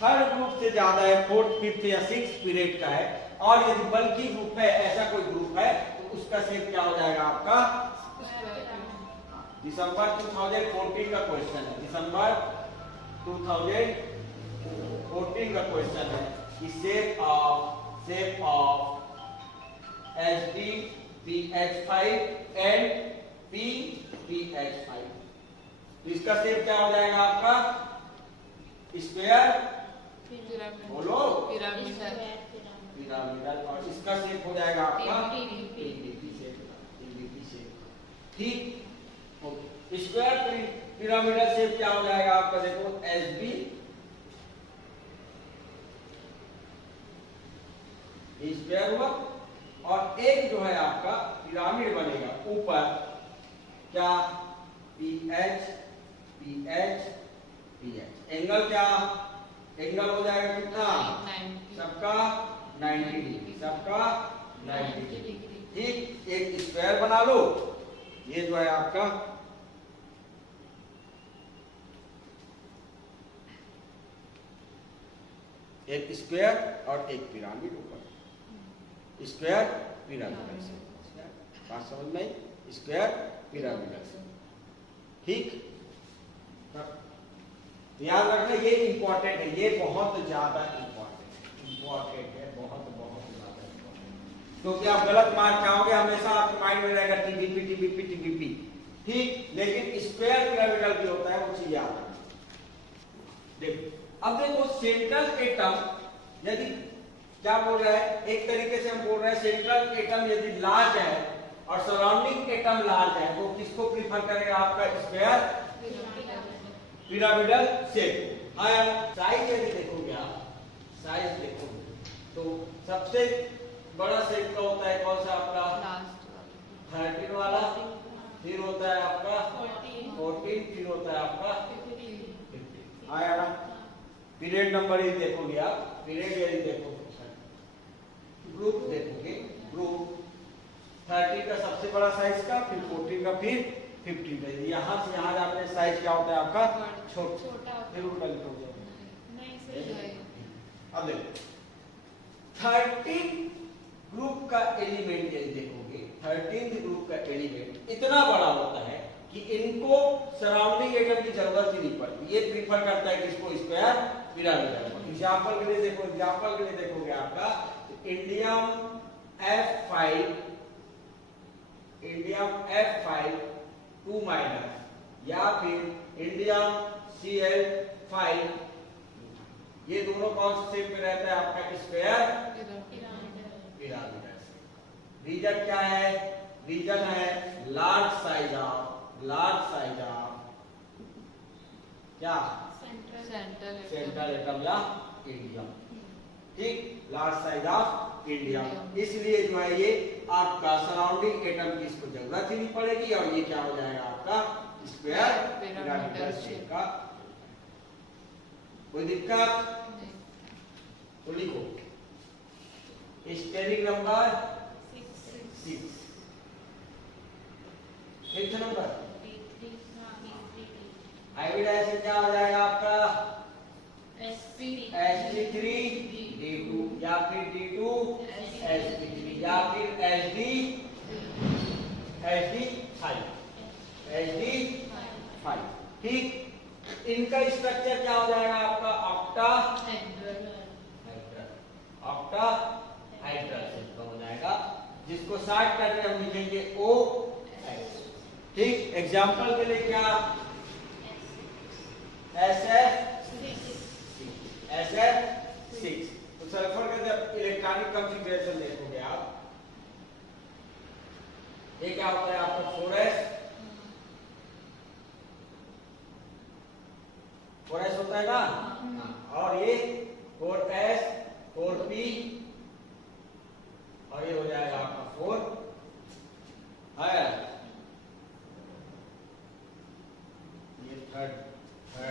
थर्ड ग्रुप से ज्यादा है, फोर्थ फिफ्थ या सिक्स पीरियड का है, और यदि बल्कि ग्रुप है, ऐसा कोई ग्रुप है, तो उसका शेप क्या हो जाएगा आपका दिसंबर 2014 का क्वेश्चन है, दिसंबर 2014 का क्वेश्चन है कि shape of HDPH5 and PPH5, तो इसका शेप क्या हो जाएगा आपका स्क्वायर, बोलो पिरामिडल, और इसका शेप हो जाएगा आपका टीबीपी शेप। ठीक, स्क्वायर पिरामिडल शेप क्या हो जाएगा आपका, देखो HB स्क्वायर हुआ, और एक जो है आपका पिरामिड बनेगा ऊपर क्या PH PH PH, एंगल क्या, एंगल हो जाएगा कितना, सबका 90 डिग्री, सबका 90 डिग्री। ठीक, एक स्क्वायर बना लो, ये जो है आपका एक स्क्वायर और एक पिरामिड ऊपर, स्क्वायर पिरामिड से, बात समझ में आई? स्क्वायर पिरामिड से। ठीक, याद रखना ये इंपॉर्टेंट है, ये बहुत ज्यादा इंपॉर्टेंट है, बहुत ज्यादा इंपॉर्टेंट, क्योंकि आप गलत मार्क खाओगे, हमेशा आपके माइंड में रहेगा टीबीपी टीबीपी टीबीपी। ठीक, लेकिन स्क्वायर पिरामिडल भी होता है, वो चीज याद रखना। देखो अब देखो सेंट्रल एटम, यदि क्या बोल रहा है, एक तरीके से हम बोल रहे हैं सेंट्रल एटम यदि लार्ज है और सराउंडिंग एटम लार्ज है, तो किसको प्रीफर करेगा आपका स्क्वायर पिरामिडल शेप। हाँ यार, साइज यदि देखोगे आप, साइज देखोगे तो सबसे बड़ा शेप का होता है कौन सा आपका 13 वाला, फिर होता है आपका 14, फिर होता है आपका 15। हाँ यार, पीरियड नंबर ही देखोगे आप, पीरियड यदि देखोगे, ग्रुप देखोगे, ग्रुप 30 का सबसे बड़ा साइज का, फिर 14 का, फिर 15 का। यहाँ से यहाँ जाते हैं साइज क्या होता है आपका छोटा, फिर उल्टा लिखोगे। अब देखो 13 ग्रुप का एलिमेंट यदि देखोगे, 13 ग्रुप का एलिमेंट इतना बड़ा होता है कि इनको सराउंडिंग एटम की जरूरत ही नहीं पड़ती, ये प्रीफर करता है किसको, स्क्वायर पिरामिड। एग्जांपल के लिए देखो, एग्जांपल के लिए देखोगे आपका indium F5, indium F5 2 minus, या फिर इंडियम Cl5, ये दोनों कौन से शेप में रहता है आपका स्क्वायर पिरामिड। रीजन क्या है, रीजन है लार्ज साइज ऑफ क्या सेंट्रल एटम या इंडियम। ठीक, लार्ज साइज ऑफ इंडियम, इसलिए जो है ये आपका सराउंडिंग एटम की इसको जरूरत ही नहीं पड़ेगी, और ये क्या हो जाएगा आपका स्क्वायर पिरामिडल शेप का। कोई दिक्कत तो लिखो spelling number 6, fifth number hybridization क्या हो जाएगा आपका sp3 d2, या फिर d2 sp3, या फिर HD5। ठीक, इनका स्ट्रक्चर क्या हो जाएगा आपका ऑक्टाहेड्रल हो जाएगा, जिसको शॉर्ट करके हम लिखेंगे OH। ठीक, एग्जांपल के लिए क्या SF6, तो सल्फर का जब इलेक्ट्रॉनिक कॉन्फ़िगरेशन देखोगे आप, ये क्या होता है आपका 4s 4s होता है ना। हाँ, और ये 4s 4p और ये हो जाएगा आपका 4 है। ये थर्ड s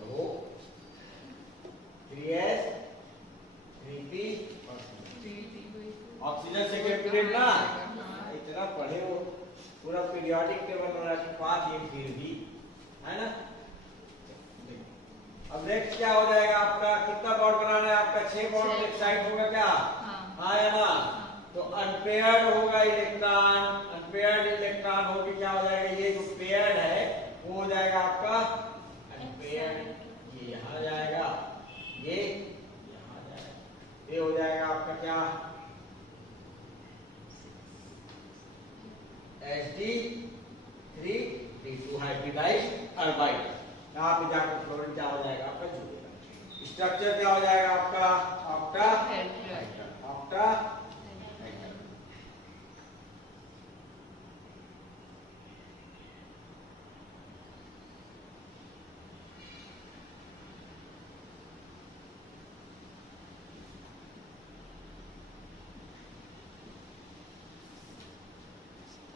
तो 3s 3p और ऑक्सीजन सेकेंड पीरियड ना, इतना पढ़े हो, पूरा पीरियोडिक टेबल बना के 5 ये फिर भी है ना। अब नेक्स्ट क्या हो जाएगा आपका, कितना बॉन्ड बनाना है आपका, 6 बॉन्ड एक साइड होगा क्या, हाँ या ना। तो अनपेयर्ड होगा इलेक्ट्रॉन, अनपेयर्ड इलेक्ट्रॉन होगी क्या हो जाएगा, ये जो पेयर्ड है वो हो जाएगा आपका अनपेयर्ड, ये यहाँ जाएगा, ये यहाँ जाएगा, ये हो जाएगा आपका क्या Sd3p2 हाइब्रिडाइज्ड अर्बाइड। यहाँ पे जाकर फ्लोरीन क्या हो जाएगा आपका जुड़ेगा। स्ट्रक्चर क्या हो जाएगा आपका ऑक्टा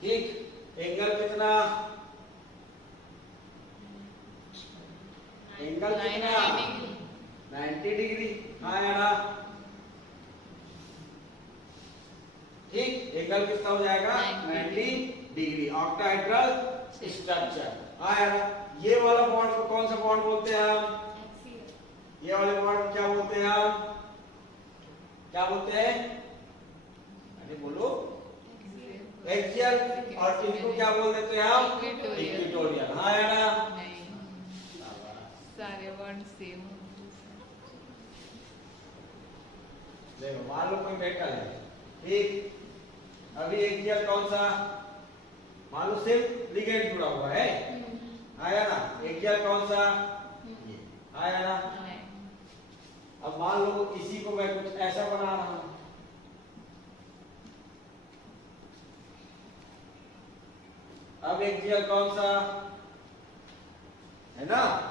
ठीक। एंगल कितना, एंगल कितना 90 डिग्री, हाँ या ना। ठीक, एंगल कितना हो जाएगा 90 डिग्री, ऑक्टाहेड्रल स्ट्रक्चर, हाँ या ना। ये वाला बॉन्ड को कौन सा बॉन्ड बोलते हैं हम, ये वाले बॉन्ड को क्या बोलते हैं हम, क्या बोलते हैं, अरे बोलो, एक्सियल। और इनको क्या बोल देते हैं हम, इक्वेटोरियल, हाँ या ना। सारे वर्ड सेम। देखो मान लो कोई मेटल है, ठीक, अभी एक्सियल कौन सा, मान लो सिर्फ लिगेंड जुड़ा हुआ है, आया ना। एक्सियल कौन सा, ये, आया ना। अब मान लो इसी को मैं कुछ ऐसा बना रहा हूं, अब एक्सियल कौन सा है ना,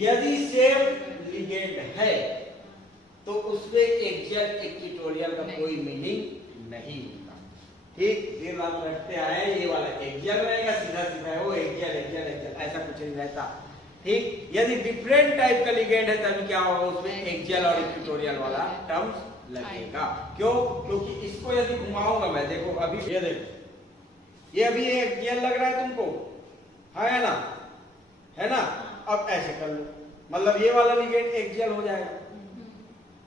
यदि सेम लिगेंड है तो उसमें एक्सियल इक्वेटोरियल का कोई मीनिंग नहीं होता। ठीक, ये बात रखते आए, ये वाला एक्सियल रहेगा, सीधा सीधा है वो एक्सियल एक्सियल एक्सियल, ऐसा कुछ नहीं रहता। ठीक, यदि डिफरेंट टाइप का लिगेंड है तभी क्या होगा, उसमें एक्सियल और इक्वेटोरियल वाला टर्म्स लगेगा। क्यों, क्योंकि इसको यदि घुमाऊंगा मैं, देखो अभी ये देखो, ये अभी एक्सियल लग रहा है तुमको, हाँ है ना, है ना। अब ऐसे कर लो, मतलब ये वाला लिगेंड एक्सियल हो जाएगा,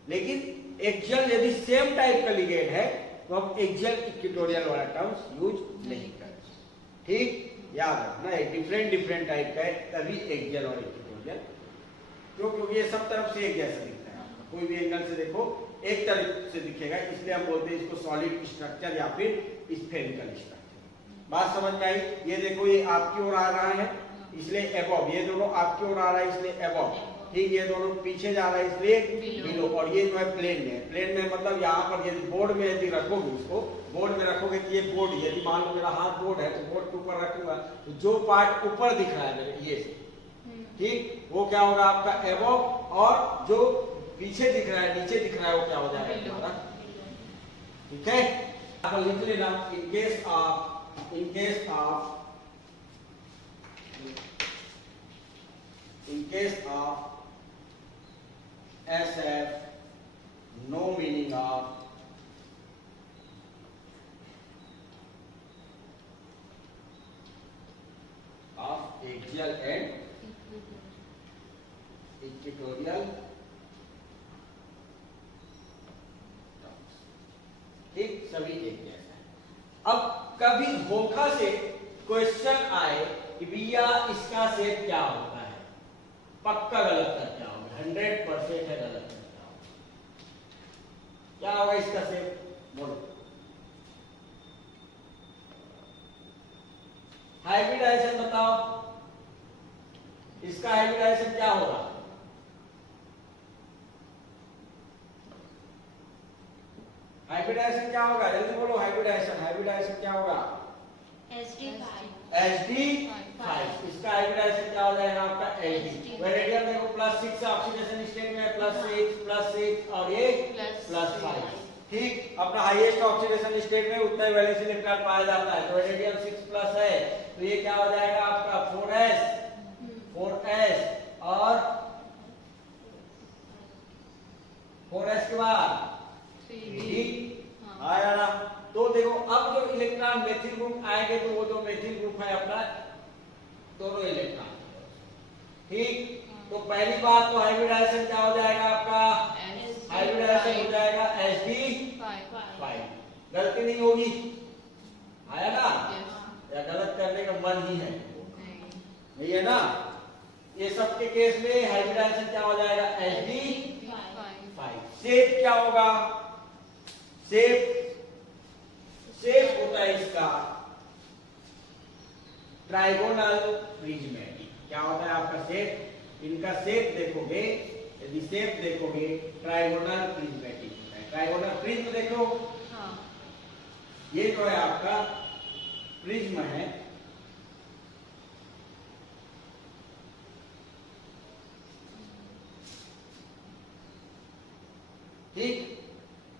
लेकिन एक्सियल यदि सेम टाइप का लिगेंड है तो हम एक्सियल इक्वेटोरियल वाला टर्म्स यूज नहीं करते। ठीक, याद रखना, डिफरेंट डिफरेंट टाइप का है तभी एक्सियल और इक्वेटोरियल, क्योंकि ये सब तरफ से एक जैसा दिखता है, कोई भी एंगल से देखो एक तरफ से दिखेगा, इसलिए हम बोलते हैं इसको सॉलिड स्ट्रक्चर या फिर स्फेरिकल स्ट्रक्चर। बात समझ में आई। ये देखो ये आपकी ओर आ रहा है इसलिए एबव, ये दोनों आपकी ओर आ रहा है इसलिए एबव, ठीक, ये दोनों पीछे जा रहा है इसलिए बिलो, और ये जो है प्लेन में है। प्लेन में मतलब यहाँ पर यदि बोर्ड में यदि रखोगे, इसको बोर्ड में रखोगे तो ये बोर्ड, यदि मान लो मेरा हाथ बोर्ड है तो बोर्ड के ऊपर रखूंगा तो जो पार्ट ऊपर दिख रहा है मेरे ये, ठीक, वो क्या होगा आपका एबव, और जो पीछे दिख रहा है नीचे दिख रहा है वो क्या हो जाएगा हमारा, ठीक है। आप लिख लेना, in case of SF, no meaning of axial and equatorial, ठीक, सभी एक जैसा है। अब कभी धोखा से क्वेश्चन आए कि भैया इसका शेप क्या होता है, पक्का गलत कर क्या होगा, 100% है गलत कर क्या होगा इसका शेप, बोलो। हाइब्रिडाइजेशन बताओ, इसका हाइब्रिडाइजेशन क्या होगा, हाइब्रिडाइजेशन क्या होगा, जल्दी बोलो, हाइब्रिडाइजेशन क्या होगा, HD5। इसका हाइब्रिडाइजेशन क्या हो जाएगा आपका HD। वेनेडियम देखो +6 ऑक्सीडेशन स्टेट में +6 और ये +5। ठीक, अपना हाईएस्ट ऑक्सीडेशन स्टेट में उतना ही वैलेंस इलेक्ट्रॉन पाया जाता है, तो वेनेडियम 6+ है, तो ये क्या हो जाएगा आपका 4s और 4s के बाद 3D आया ना। तो देखो अब जो इलेक्ट्रॉन मेथिल ग्रुप आएंगे तो वो जो मेथिल ग्रुप है अपना दोनों इलेक्ट्रॉन, ठीक। तो पहली बात तो हाइब्रिडाइजेशन क्या हो जाएगा आपका, हाइब्रिडाइजेशन हो जाएगा HD5। गलती नहीं होगी, आया ना, या गलत करने का मन ही है नहीं है ना। ये सब के केस में हाइब्रिडाइजेशन क्या हो जाएगा HD5। शेप क्या होगा, शेप होता है इसका ट्राइगोनल प्रिज्मेटिक। क्या होता है आपका शेप, इनका शेप देखोगे, यदि शेप देखोगे ट्राइगोनल प्रिज्मेटिक होता है। ट्राइगोनल प्रिज्म देखो, ये जो है आपका प्रिज्म है, ठीक,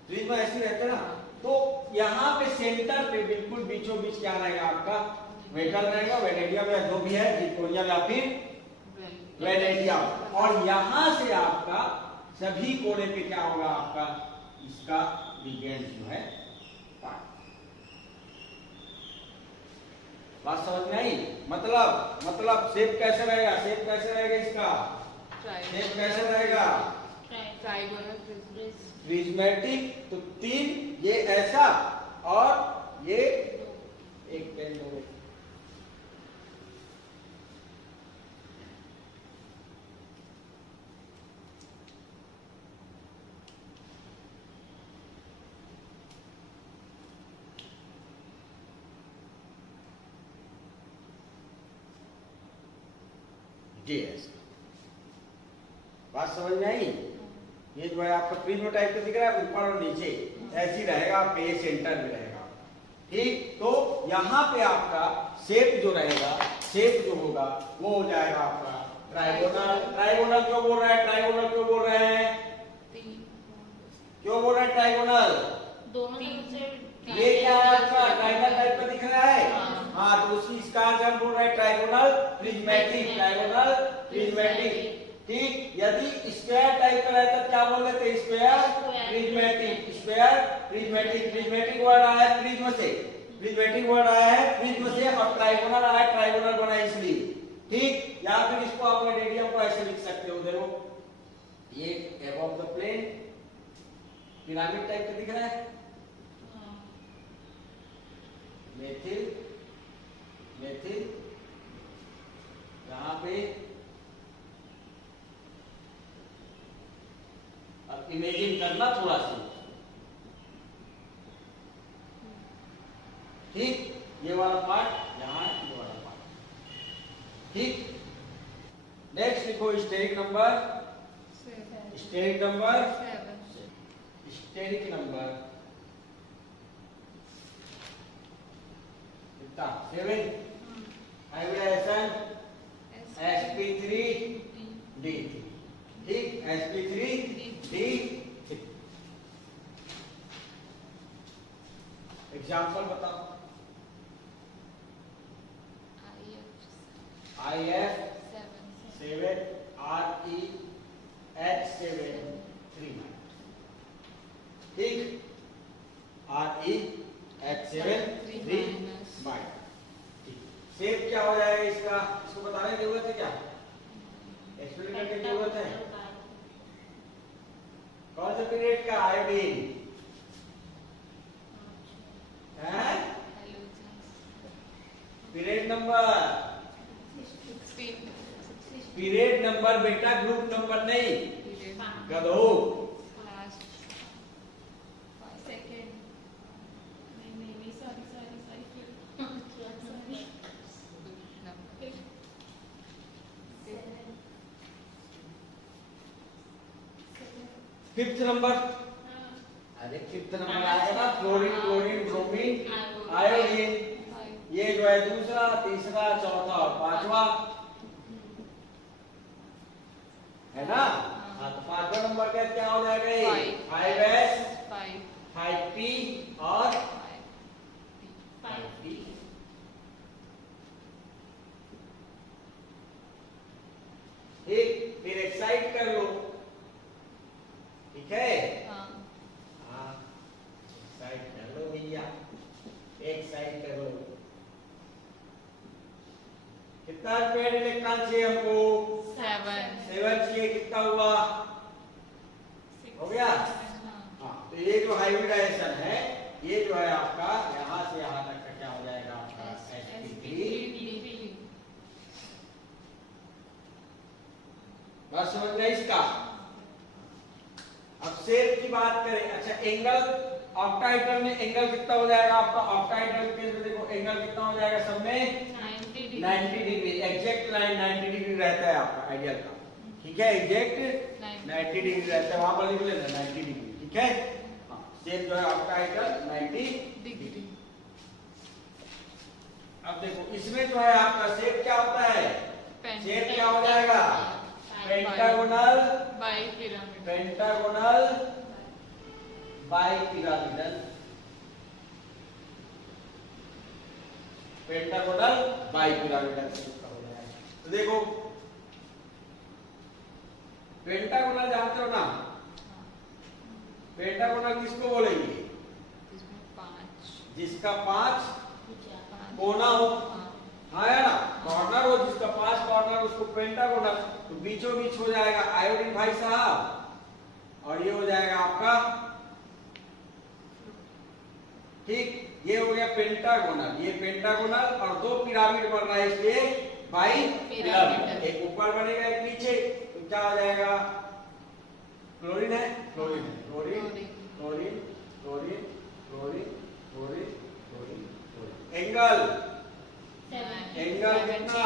प्रिज्म ऐसे रहता है ना। तो यहाँ पे सेंटर पे बिल्कुल बीचों बीच क्या रहेगा आपका मेटल रहेगा, वेनेडियम या जो भी है, जिर्कोनियम या फिर वेनेडियम, और यहां से आपका सभी कोने पे क्या होगा आपका इसका लिगेंड जो है बात समझ में आई। मतलब शेप कैसे रहेगा, इसका शेप कैसे रहेगा प्रिज्मेटिक। तो 3 ये ऐसा और ये एक पेन दो, जी ऐसा। बात समझ में आई। ये जो है आपका प्रिज्म टाइप का दिख रहा है, ऊपर और नीचे ऐसे ही रहेगा, आपके ये सेंटर में रहेगा, ठीक। तो यहाँ पे आपका शेप जो रहेगा, शेप जो होगा वो हो जाएगा आपका ट्राइगोनल क्यों बोल रहा है, ट्राइगोनल क्यों बोल रहे हैं, क्यों बोल रहे हैं ट्राइगोनल, ये क्या है आपका ट्राइगोनल टाइप का दिख रहा है, हाँ, तो उसी इसका हम बोल रहे हैं ट्राइगोनल प्रिज्मेटिक, ठीक। यदि स्क्वायर टाइप का रहता क्या बोल रहे थे, स्क्वायर प्रिज्मेटिक वर्ड आया है प्रिज्म से, और ट्राइगोनल आया, ट्राइगोनल बना इसलिए, ठीक। या फिर इसको आप रेडियम को ऐसे लिख सकते हो, देखो ये above the plane pyramid type का दिख रहा है, मेथिल यहाँ पे, अब इमेजिन करना थोड़ा सा, ठीक, ये वाला पार्ट यहाँ, ये वाला पार्ट, ठीक। नेक्स्ट लिखो स्टेरिक नंबर 7, हाइब्रिडाइजेशन sp3d, ठीक, sp3d। एग्जाम्पल बताओ, IF7 ReH7 3, ठीक, ReH7 3। शेप क्या हो जाएगा इसका, इसको बताने की जरूरत है क्या, एक्सप्लेन करने की जरूरत है। कौन सा पीरियड का, आयोडीन है, पीरियड नंबर बेटा, ग्रुप नंबर नहीं, गधो। फिफ्थ नंबर, अरे फिफ्थ नंबर आएगा ना, फ्लोरीन, क्लोरीन, ब्रोमीन, आयोडीन। ये जो है दूसरा, तीसरा, चौथा और पांचवा, है ना? हाँ, तो पांचवा नंबर का क्या हो जाएगा ये? 5s, 5p और 5p। ठीक, फिर एक्साइट कर लो, ठीक है? हाँ, एक्साइट कर लो भैया, एक्साइट कर लो। कितना पेड इलेक्ट्रॉन चाहिए हमको? 7 चाहिए। कितना हुआ? हो गया? हाँ, तो ये जो हाइब्रिडाइजेशन है, ये जो है आपका यहाँ से यहाँ तक का क्या हो जाएगा आपका? sp3। बात समझ गए इसका? अब शेप की बात करें, अच्छा एंगल, ऑक्टाहेड्रल में एंगल कितना हो जाएगा आपका? ऑक्टाहेड्रल के केस में देखो एंगल कितना हो जाएगा सब में? 90 डिग्री। एग्जैक्ट लाइन 90 डिग्री रहता है आपका आइडियल का, ठीक है? एग्जैक्ट 90 डिग्री रहता है, वहां पर लिख लेना 90 डिग्री, ठीक है? हाँ, शेप जो है ऑक्टाहेड्रल 90 डिग्री। अब देखो इसमें जो है आपका शेप क्या होता है? शेप क्या हो जाएगा? Pentagonal, pentagonal, bipyramidal, pentagonal bipyramidal shape का हो जाएगा। तो देखो पेंटागोनल जानते हो ना? पेंटागोनल किसको बोलेंगे? जिसका 5 कोना हो, हाँ है ना? कॉर्नर हो, जिसका 5 कॉर्नर उसको पेंटागोनल। तो बीचों बीच हो जाएगा आयोडीन भाई साहब, और ये हो जाएगा आपका, ठीक, ये हो गया पेंटागोनल। ये पेंटागोनल और 2 पिरामिड बन रहा है इसलिए बाई पिरामिड। एक ऊपर बनेगा एक नीचे, तो क्या हो जाएगा? क्लोरीन है, क्लोरीन है, chlorine, chlorine, chlorine, chlorine, chlorine, chlorine, chlorine. Angle, angle कितना?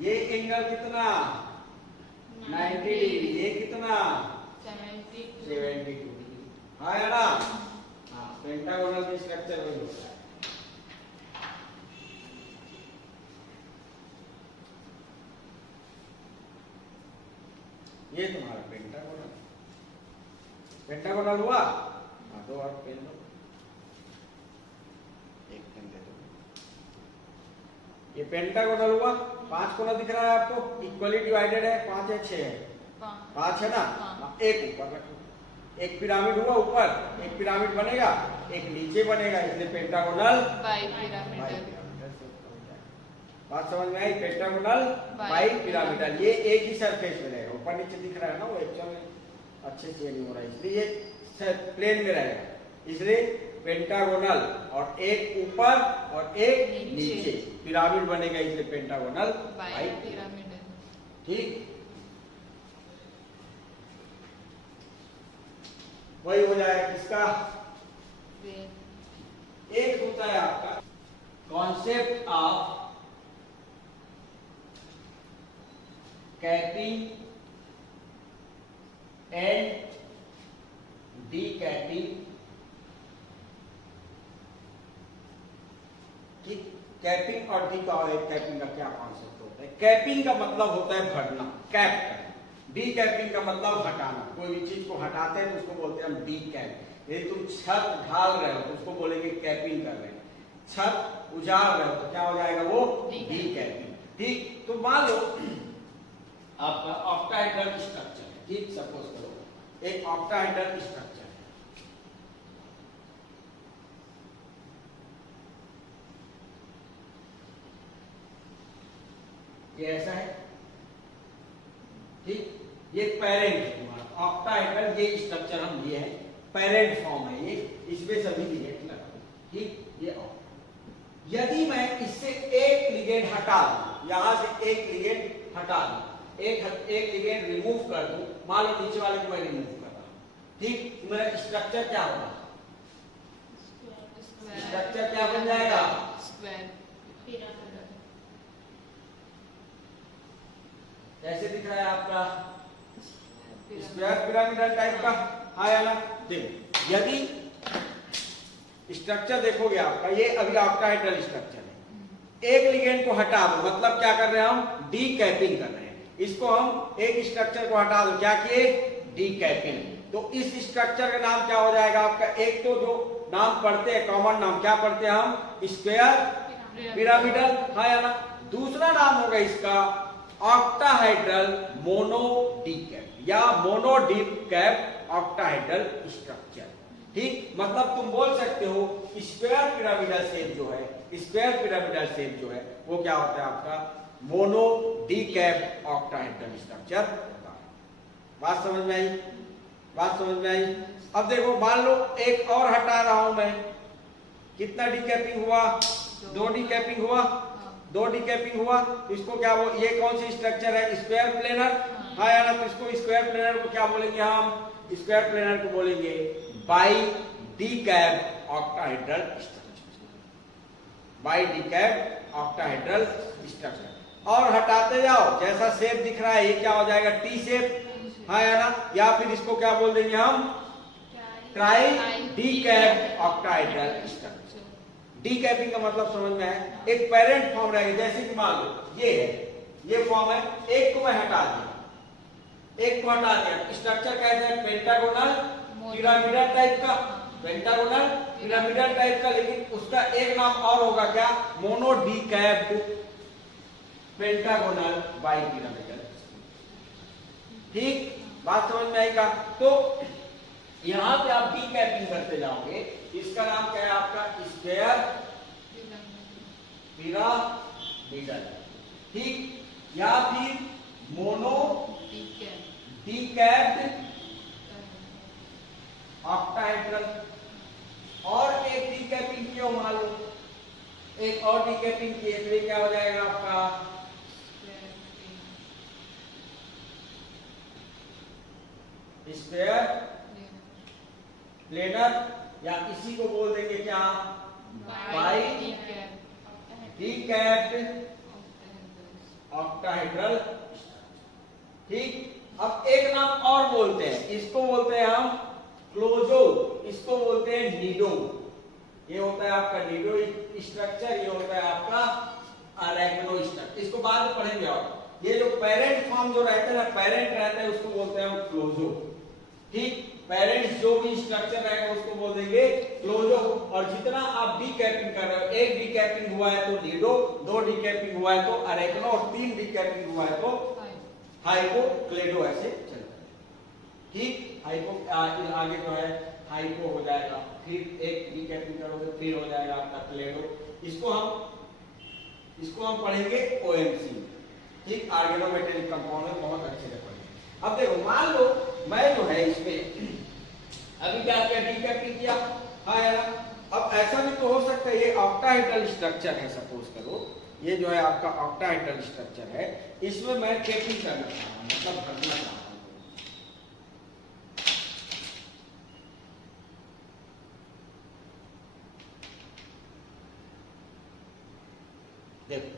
ये एंगल कितना? 90 डिग्री। ये कितना? 72 डिग्री। हाँ है ना? हाँ, पेंटागोनल के स्ट्रक्चर में होता है। ये तुम्हारा पेंटागोनल, पेंटागोनल हुआ। हाँ, 2 और पेन लो, एक पेन दे दो। ये पेंटागोनल हुआ, 5 कोना दिख रहा है आपको, इक्वली डिवाइडेड है, 5 है 6 है? 5 है ना? एक ऊपर रखो, एक पिरामिड हुआ ऊपर, एक पिरामिड बनेगा, एक नीचे बनेगा, इसलिए पेंटागोनल बाइपिरामिडल। बात समझ में आई? Pentagonal bipyramidal. ये एक ही सरफेस में रहेगा, ऊपर नीचे दिख रहा है ना, वो एक्चुअल में अच्छे से नहीं हो रहा है, इसलिए ये प्लेन में रहेगा, इसलिए पेंटागोनल। और एक ऊपर और एक नीचे पिरामिड बनेगा, इसलिए पेंटागोनल बाइपिरामिडल। ठीक, वही हो जाएगा किसका? एक होता है आपका कॉन्सेप्ट ऑफ कैपिंग एंड डीकैपिंग। ठीक, कैपिंग और कैपिंग का क्या कॉन्सेप्ट होता है? कैपिंग का मतलब होता है भरना, कैप करना। डीकैपिंग का मतलब हटाना, कोई भी चीज को हटाते हैं तो उसको बोलते हैं हम डीकैप। यदि तुम छत ढाल रहे हो तो उसको बोलेंगे कैपिंग कर रहे हैं। छत उजाड़ रहे हो तो क्या हो जाएगा? वो डीकैपिंग। ठीक, तो मान लो आपका ऑक्टाहेड्रल स्ट्रक्चर है, ठीक, सपोज करो एक ऑक्टाहेड्रल स्ट्रक्चर है। ये ऐसा है, ठीक, ये पेरेंट है तुम्हारा ऑक्टाहेड्रल। ये स्ट्रक्चर हम लिए हैं, पेरेंट फॉर्म है ये, इसमें सभी लिगेंड लगा, ठीक। ये यदि मैं इससे एक लिगेंड हटा दूं, यहां से एक लिगेंड हटा दूं, एक लिगेंड रिमूव कर दूं, मान लो नीचे वाले को मैं रिमूव कर रहा हूं, ठीक, तो मेरा स्ट्रक्चर क्या होगा? स्ट्रक्चर क्या बन जाएगा? स्क्वायर। कैसे दिख रहा है आपका? स्क्वायर पिरामिडल टाइप का, हाँ या ना? देखो यदि स्ट्रक्चर देखोगे आपका, ये अभी ऑक्टाहेड्रल स्ट्रक्चर है, एक लिगेंड को हटा दो, मतलब क्या कर रहे हैं हम, डी कैपिंग कर रहे हैं। इसको हम एक स्ट्रक्चर को हटा दो, क्या किए, डी कैपिंग। तो इस स्ट्रक्चर का नाम क्या हो जाएगा आपका, एक तो जो नाम पढ़ते हैं कॉमन नाम क्या पढ़ते हैं हम, स्क्वायर पिरामिडल, हाँ या ना। दूसरा नाम होगा इसका ऑक्टाहेड्रल मोनोडीकैप या मोनोडीप कैप ऑक्टाहेड्रल स्ट्रक्चर। ठीक, मतलब तुम बोल सकते हो स्क्वायर पिरामिडल शेप जो है, स्क्वायर पिरामिडल शेप जो है वो क्या होता है आपका, मोनोडीकैप ऑक्टाहेड्रल स्ट्रक्चर होता है। बात समझ में आई, बात समझ में आई। अब देखो मान लो एक और हटा रहा हूं मैं, कितना डीकैपिंग हुआ, 2 डीकैपिंग हुआ, 2 डीकैपिंग हुआ। इसको क्या बोल, ये कौन सी स्ट्रक्चर है, स्क्वायर प्लेनर, हाँ या ना। तो इसको स्क्वायर प्लेनर को क्या बोलेंगे हम, स्क्वायर प्लेनर को बोलेंगे bicapped octahedral structure, bicapped octahedral structure. और हटाते जाओ, जैसा शेप दिख रहा है ये क्या हो जाएगा, टी शेप, हाँ या ना। या फिर इसको क्या बोल देंगे हम, ट्राई डीकैप ऑक्टाहेड्रल स्ट्रक्चर। डीकैपिंग का मतलब समझ में है, एक पेरेंट फॉर्म रहेगा, जैसे कि मान लो ये है, ये फॉर्म है, एक को मैं हटा दिया, एक को हटा दिया, स्ट्रक्चर कैसे है, पेंटागोनल पिरामिडल टाइप का, पेंटागोनल पिरामिडल टाइप का, लेकिन उसका एक नाम और होगा क्या, मोनोडीकैप्ड पेंटागोनल बाई पिरामिडल। ठीक, बात समझ में आएगा। तो यहां पे आप डीकैपिंग करते जाओगे, इसका नाम क्या है आपका, स्क्वायर पिरामिडल, ठीक, या फिर मोनो डीकैप्ड ऑक्टाहेड्रल। और एक डीकैपिंग क्यों, मान लो एक और डीकैपिंग किए तो ये क्या हो जाएगा आपका, स्क्वायर प्लेनर, या इसी को बोल देंगे क्या, बाई डीकैप्ड ऑक्टाहेड्रल। ठीक, अब एक नाम और बोलते हैं, इसको बोलते हैं हम क्लोजो, इसको बोलते हैं नीडो। ये होता है आपका नीडो स्ट्रक्चर, ये होता है आपका अरेक्नो स्ट्रक्चर। इसको बाद में पढ़ेंगे। और ये जो पेरेंट फॉर्म जो रहता है ना, पेरेंट रहता है, उसको बोलते हैं हम क्लोजो। ठीक, पेरेंट्स जो भी स्ट्रक्चर रहेगा उसको बोल देंगे क्लोजो। और जितना आप डीकैपिंग कर रहे हो, एक डीकैपिंग हुआ है तो नीडो, 2 डीकैपिंग हुआ है तो अरेक्नो, और 3 डीकैपिंग हुआ है तो हाइपोक्लेडो, ऐसे चलता है। ठीक, हाइपो आगे जो है हाइपो हो जाएगा, फिर एक डीकैपिंग करोगे फिर हो जाएगा आपका क्लेडो। इसको हम पढ़ेंगे ओएमसी। ठीक, ऑर्गेनोमेटेलिक कंपाउंड में बहुत अच्छे से पढ़ेंगे। अब देखो मान लो मैं जो है इसमें अभी क्या किया, डीकैपिंग किया, हाँ यार। अब ऐसा भी तो हो सकता है, ये ऑक्टाहेड्रल स्ट्रक्चर है, सपोज करो ये जो है आपका ऑक्टाहेड्रल स्ट्रक्चर है, इसमें मैं कैपिंग करना चाह रहा हूं, मतलब भरना चाह रहा हूं। देखो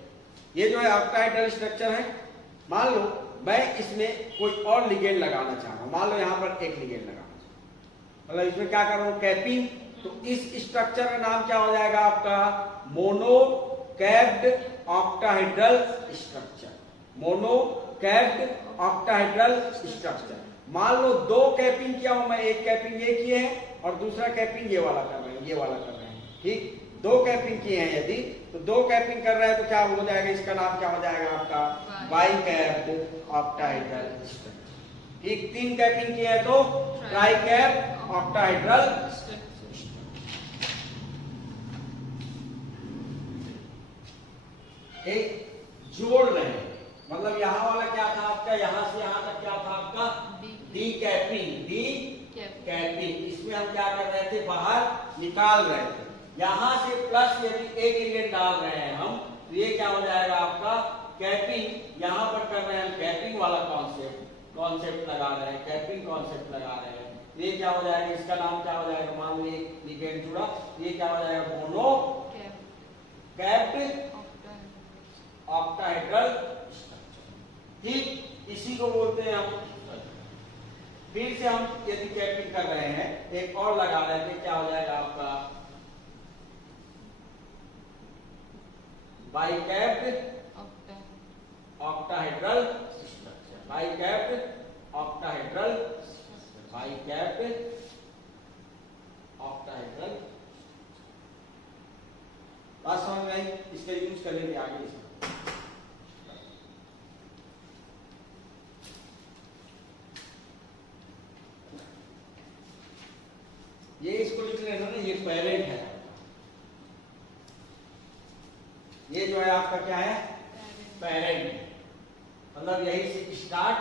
ये जो है ऑक्टाहेड्रल स्ट्रक्चर है, मान लो मैं इसमें कोई और लिगेंड लगाना चाह रहा हूं, मान लो यहां पर एक लिगेंड लगाना चाह रहा हूं, मतलब इसमें क्या कर रहा हूं, कैपिंग। तो इस स्ट्रक्चर का नाम क्या हो जाएगा आपका, मोनोकैप्ड ऑक्टाहेड्रल स्ट्रक्चर, मोनोकैप्ड ऑक्टाहेड्रल स्ट्रक्चर। मान लो 2 कैपिंग किया हूं मैं, एक कैपिंग ये किए हैं और दूसरा कैपिंग ये वाला कर रहे हैं, ये वाला कर रहे हैं। ठीक, 2 कैपिंग किए हैं यदि, तो 2 कैपिंग कर रहे हैं तो क्या हो जाएगा, इसका नाम क्या हो जाएगा आपका, बाइकैप्ड ऑक्टाहेड्रल स्ट्रक्चर। ठीक, 3 कैपिंग किए हैं तो ट्राइकैप्ड ऑक्टाहेड्रल स्ट्रक्चर। एक जोड़ रहे हैं, मतलब यहां वाला क्या था आपका, यहां से यहां तक क्या था आपका, डी कैपिंग, डी कैपिंग। इसमें हम क्या कर रहे थे, बाहर निकाल रहे थे। यहां से प्लस यदि एक लिगेंड डाल रहे हैं हम, तो ये क्या हो जाएगा आपका कैपिंग। यहां पर कर रहे हैं हम कैपिंग वाला कॉन्सेप्ट लगा रहे हैं, कैपिंग कॉन्सेप्ट लगा रहे हैं। ये क्या हो जाएगा, इसका नाम क्या हो जाएगा, मान लो एक लिगेंड जुड़ा, ये क्या हो जाएगा, मोनो कैप्ड ऑक्टाहेड्रल स्ट्रक्चर। ठीक, इसी को बोलते हैं हम फिर से हम यदि कैपिंग कर रहे हैं एक और लगा लेंगे, क्या हो जाएगा आपका बाइकैप्ड ऑक्टाहेड्रल स्ट्रक्चर, बाइकैप्ड ऑक्टाहेड्रल, बाइकैप्ड ऑक्टाहेड्रल। बात समझ में आई? इसका यूज करेंगे आगे इसमें। ये इसको लिख लेना ना, ये पेरेंट है, ये जो है आपका क्या है पेरेंट, मतलब यही से स्टार्ट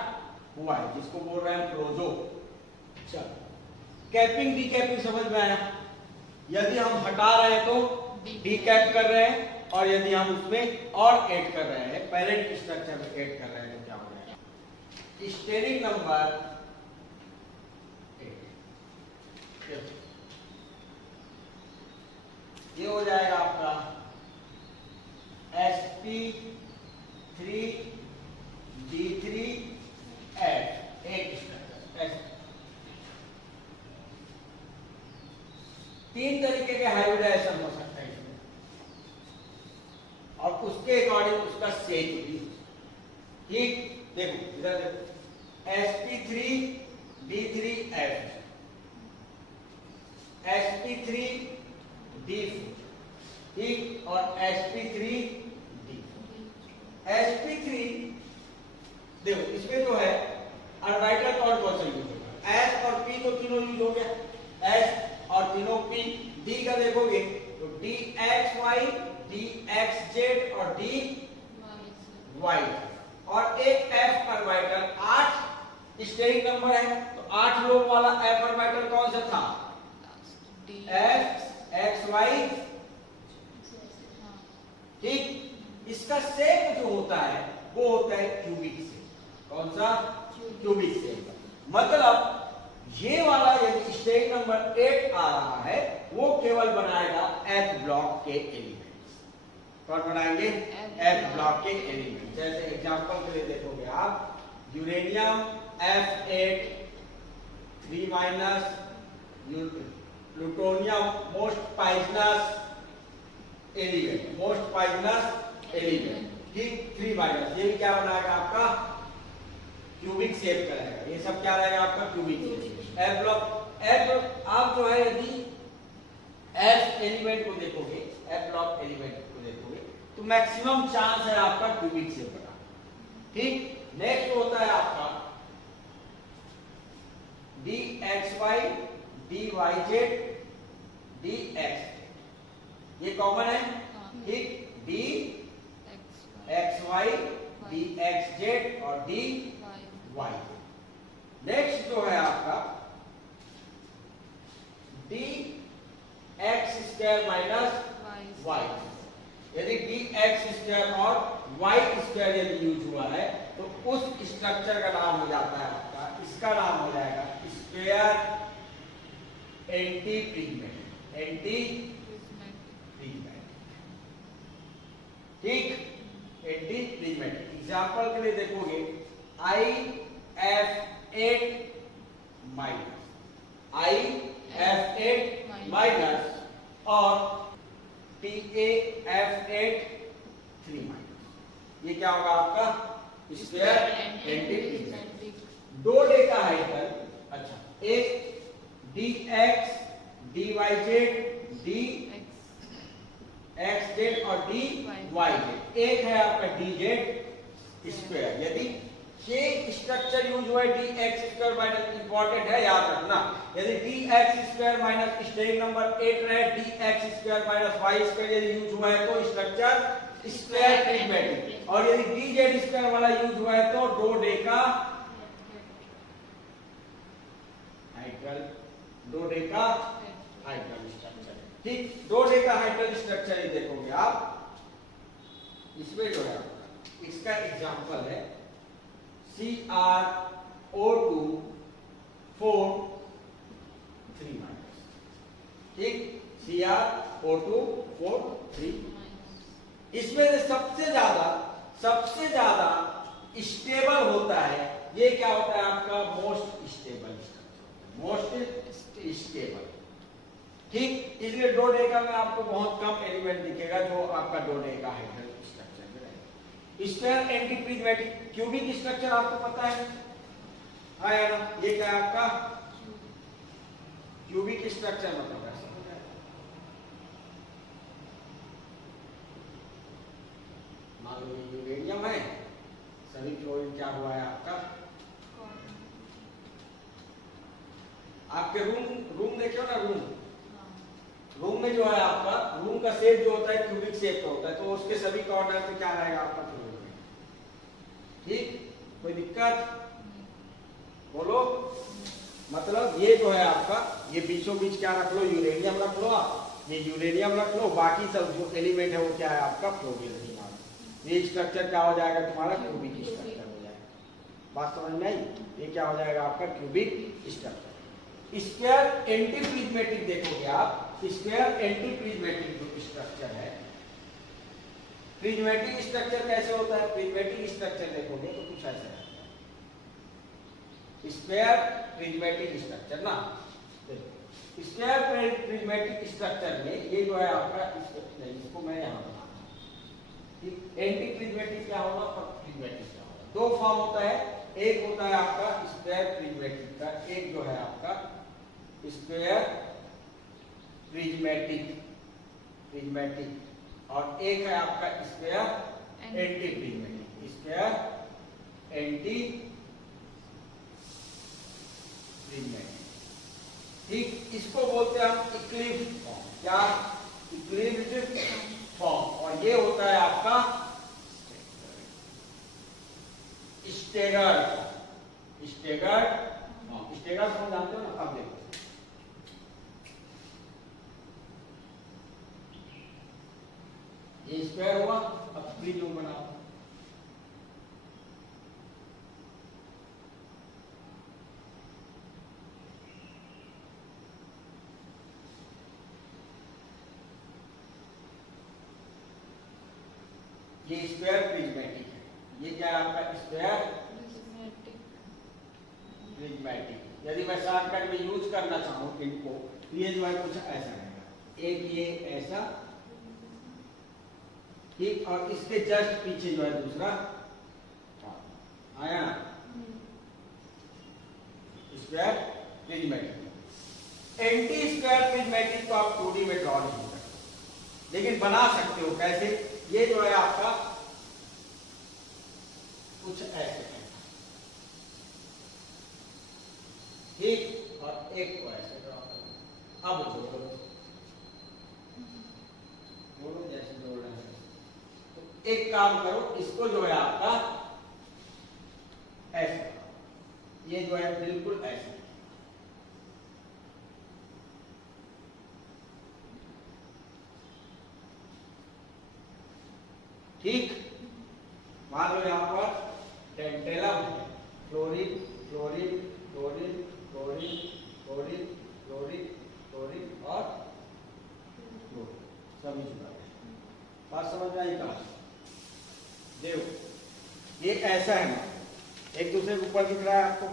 हुआ है, जिसको बोल रहे हैं प्रोजो। चलो कैपिंग डीकैपिंग समझ में आया? यदि हम हटा रहे हैं तो डीकैप कर रहे हैं, और यदि हम उसमें और ऐड कर रहे हैं, पेरेंट स्ट्रक्चर में ऐड कर रहे हैं तो क्या हो जाएगा? स्टेरिक नंबर 8, ये हो जाएगा आपका sp3d3f, एक स्ट्रक्चर। तीन तरीके के हाइब्रिडाइजेशन हो सकता है इसमें, और उसके अकॉर्डिंग उसका सेट भी। ठीक, देखो इधर देखो, sp3d3f, sp3d4, ठीक, और sp3d। sp3 देखो इसमें जो है ऑर्बिटल कौन कौन सा यूज होगा? s और p तो तीनों यूज हो गया, s और तीनों p। d का देखोगे तो dxy, dxz और dy, और एक f ऑर्बिटल। 8 स्टेरिक नंबर है, तो 8 लोग वाला f ऑर्बिटल कौन सा था? f x y, ठीक। इसका शेप जो होता है वो होता है क्यूबिक शेप। कौन सा? Cubic shape. मतलब ये वाला यदि स्टेज नंबर 8 आ रहा है, वो केवल बनाएगा एफ ब्लॉक के एलिमेंट्स। कौन बनाएंगे? एफ ब्लॉक के एलिमेंट। जैसे एग्जांपल के लिए देखोगे आप, uranium F8 3-, plutonium most poisonous element, most poisonous element, ठीक, 3-। ये क्या बनाएगा आपका? क्यूबिक शेप करेगा। ये सब क्या रहेगा आपका? Cubic shape. F block, F आप जो है यदि एफ एलिमेंट को देखोगे, एफ ब्लॉक एलिमेंट को देखोगे तो मैक्सिमम चांस है आपका क्यूबिक शेप बना, ठीक। नेक्स्ट होता है आपका dxy, dyz, dx, ये कॉमन है, ठीक। dxy, dxz और dy। नेक्स्ट जो है आपका dx² माइनस y। यदि dx² और y² यदि यूज हुआ है तो उस स्ट्रक्चर का नाम हो जाता है आपका, इसका नाम हो जाएगा स्क्वायर एंटी प्रिग्मेंट, एंटी प्रिग्मेंट, ठीक, एंटी प्रिग्मेंट। एग्जांपल के लिए देखोगे IF8 माइनस, IF8 माइनस और TAF8 3-। ये क्या होगा आपका? Square antiprismatic. दो डेकाहाइड्रल, अच्छा, एक dx, dyz, dxz और dyz, एक है आपका dz स्क्वायर। यदि ये स्ट्रक्चर यूज हुआ है dx² माइनस, इंपॉर्टेंट है याद रखना, यदि dx² माइनस स्टेज नंबर 8 रहे, dx² माइनस y² यदि यूज हुआ है तो स्ट्रक्चर स्क्वायर प्रिग्मेंट, और यदि dz² वाला यूज हुआ है तो डोडेकाहाइड्रल, डोडेकाहाइड्रल स्ट्रक्चर, ठीक। डोडेकाहाइड्रल स्ट्रक्चर ये देखोगे आप, इसमें जो है इसका एग्जांपल है CrO2 4 3-, ठीक, CrO2 4 3। इसमें सबसे ज्यादा स्टेबल होता है ये क्या होता है आपका most stable structure, most stable. ठीक, इसलिए डोडेका में आपको बहुत कम एलिमेंट दिखेगा जो आपका डोडेकाहेड्रल स्ट्रक्चर में रहेगा। स्क्वायर एंटीप्रिज्मेटिक क्यूबिक स्ट्रक्चर आपको पता है आया ना, ये क्या है आपका क्यूबिक स्ट्रक्चर मतलब ऐसा हो जाएगा। मान लो ये यूरेनियम है, सभी क्लोरीन क्या हुआ है आपका, आपके रूम देखियो ना, रूम में जो है आपका रूम का शेप जो होता है क्यूबिक शेप का होता है, तो उसके सभी कॉर्नर पे क्या रहेगा आपका क्लोरीन। ठीक, कोई दिक्कत बोलो। मतलब ये जो है आपका, ये बीचों बीच क्या रख लो, यूरेनियम रख लो, आप ये यूरेनियम रख लो, बाकी सब जो एलिमेंट है वो क्या है आपका फ्लोरीन। ये स्ट्रक्चर क्या हो जाएगा तुम्हारा क्यूबिक स्ट्रक्चर हो जाएगा। बात समझ में आई, ये क्या हो जाएगा आपका क्यूबिक स्ट्रक्चर। स्क्वायर एंटीप्रिज्मेटिक देखोगे आप, स्क्वायर एंटीप्रिज्मेटिक जो स्ट्रक्चर है, प्रिज्मेटिक स्ट्रक्चर कैसे होता है, प्रिज्मेटिक स्ट्रक्चर देखोगे तो कुछ ऐसा है, स्क्वायर प्रिज्मेटिक स्ट्रक्चर ना, स्क्वायर प्रिज्मेटिक स्ट्रक्चर में ये जो है आपका, इसको मैं यहाँ बना, एंटी प्रिज्मेटिक क्या होगा और प्रिज्मेटिक क्या होगा। दो फॉर्म होता है, एक होता है आपका स्क्वायर प्रिज्मेटिक का, एक जो है आपका स्क्वायर प्रिज्मेटिक और एक है आपका square anti prismatic, square anti prismatic. ठीक, इसको बोलते हैं हम इक्लिप्स फॉर्म, क्या इक्लिप्स फॉर्म, और ये होता है आपका स्टेगर्ड फॉर्म जानते हो ना। अब देखो ये स्क्वायर हुआ, अब प्रिज्म बनाओ, ये स्क्वायर प्रिज्मेटिक है, ये क्या है आपका स्क्वायर प्रिज्मेटिक। यदि मैं शॉर्टकट में यूज करना चाहूँ इनको, तो ये जो है कुछ ऐसा रहेगा, एक ये ऐसा, ठीक, और इसके जस्ट पीछे जो है दूसरा आया square prismatic. Anti square prismatic को आप 2D में ड्रॉ नहीं कर सकते, लेकिन बना सकते हो कैसे, ये जो है आपका कुछ ऐसे है, ठीक, और एक को ऐसे ड्रॉ करो। अब जोड़ो जैसे जोड़ रहे हैं, तो एक काम करो, इसको जो है आपका ऐसे, ये जो है बिल्कुल ऐसे, ठीक। मान लो यहाँ पर टेंटेलम है, fluorine fluorine fluorine fluorine fluorine fluorine fluorine और फ्लोरीन सभी जुड़ा है। बात समझ में आई कहा, देखो ये ऐसा है ना, एक दूसरे के ऊपर दिख रहा है आपको,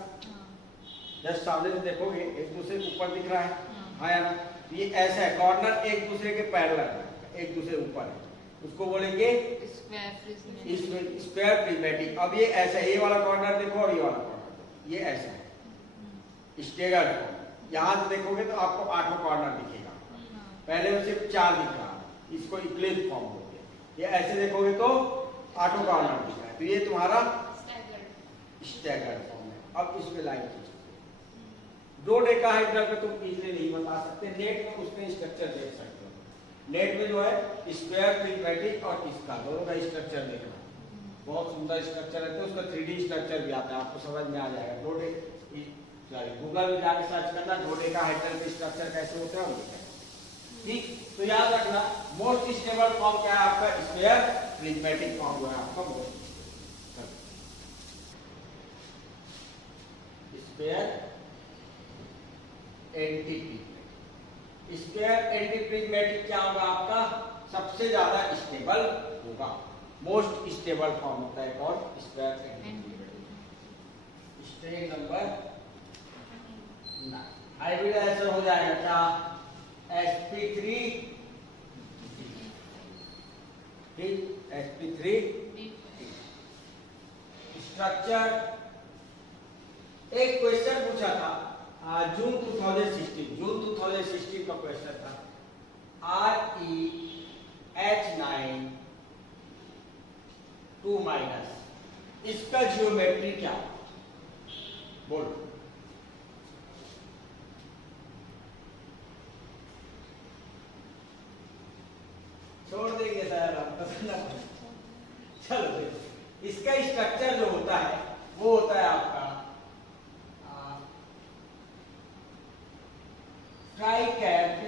जस्ट सामने से देखोगे एक दूसरे के ऊपर दिख रहा है, हाँ या ना, ये ऐसा है, कॉर्नर एक दूसरे के पैरेलल है, एक दूसरे ऊपर है, उसको बोलेंगे स्क्वायर प्रिज्मेटिक। अब ये ऐसा, ये वाला कॉर्नर देखो और ये वाला कॉर्नर देखो, ये ऐसा है स्टेगर्ड फॉर्म। यहाँ से देखोगे तो आपको 8वां कॉर्नर दिखेगा, पहले में सिर्फ 4 दिख रहा है, इसको इक्लिप्स फॉर्म बोलते हैं। ये ऐसे देखोगे तो 8वां कॉर्नर दिख रहा है, तो ये तुम्हारा स्टेगर्ड फॉर्म है। अब इसमें लाइन खींचो, डोडेकाहेड्रल पे तुम इजीली नहीं बता सकते, नेट में उसमें स्ट्रक्चर देख सकते हो। नेट में जो है स्क्वायर प्रिज्मेटिक और इसका दोनों का स्ट्रक्चर देखना, बहुत सुंदर स्ट्रक्चर है, तो उसका 3D स्ट्रक्चर भी आता है, आपको समझ में आ जाएगा। गूगल में जाके सर्च करना डोडेकाहेड्रल के स्ट्रक्चर कैसे होते हैं, ठीक। तो याद रखना मोस्ट स्टेबल फॉर्म क्या है आपका, स्क्वायर प्रिज्मेटिक फॉर्म जो है आपका मोस्ट स्क्वायर एंटीप्रिज्मेटिक। स्क्वायर एंटीप्रिज्मेटिक क्या होगा आपका, सबसे ज्यादा स्टेबल होगा, मोस्ट स्टेबल फॉर्म होता है कौन, square antiprismatic. Stage number 9। Hybrid ऐसे हो जाएगा क्या, sp3 ठीक, sp3 स्ट्रक्चर। एक क्वेश्चन पूछा था जून 2016 का क्वेश्चन था, ReH9 2-, इसका जियोमेट्री क्या, बोलो। छोड़ देंगे सर, आपको समझना पड़ेगा। चलो देखो, इसका स्ट्रक्चर जो होता है वो होता है आपका ट्राइकैप्ड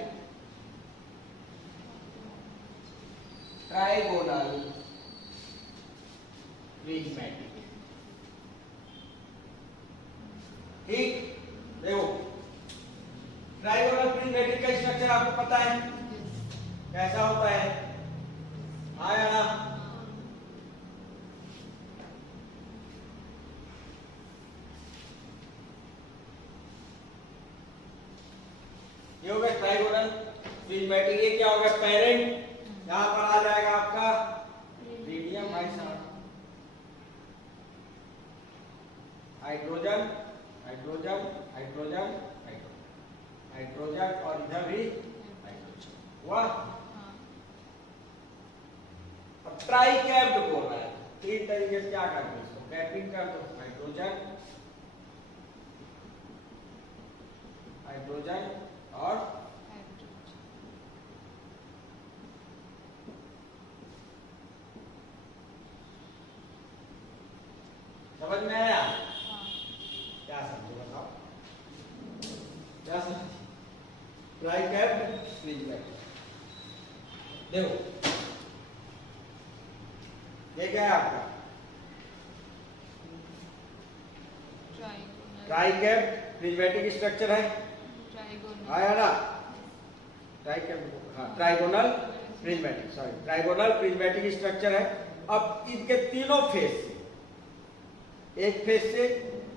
ट्राइगोनल प्रिज्मेटिक। ठीक, देखो ट्राइगोनल प्रिज्मेटिक का स्ट्रक्चर आपको पता है कैसा होता है, आया ना। ये हो गया ट्राइगोनल प्रिज्मेटिक। ये क्या होगा, पेरेंट, यहां पर आ जाएगा आपका मीडियम भाई साहब, हाइड्रोजन हाइड्रोजन हाइड्रोजन हाइड्रोजन और इधर भी हाइड्रोजन हुआ। अब ट्राई कैप्ड बोल रहा है, तीन तरीके से क्या कर दो, इसको कैपिंग कर दो, हाइड्रोजन हाइड्रोजन और समझ में आया, क्या समझे बताओ, क्या समझे, ट्राई कैप्ड प्रिज्मेटिक। देखो ये क्या है आपका, ट्राई कैप्ड प्रिज्मेटिक स्ट्रक्चर है, आया ना, trigonal prismatic, sorry trigonal prismatic structure है। अब इनके तीनों फेस से, एक फेस से,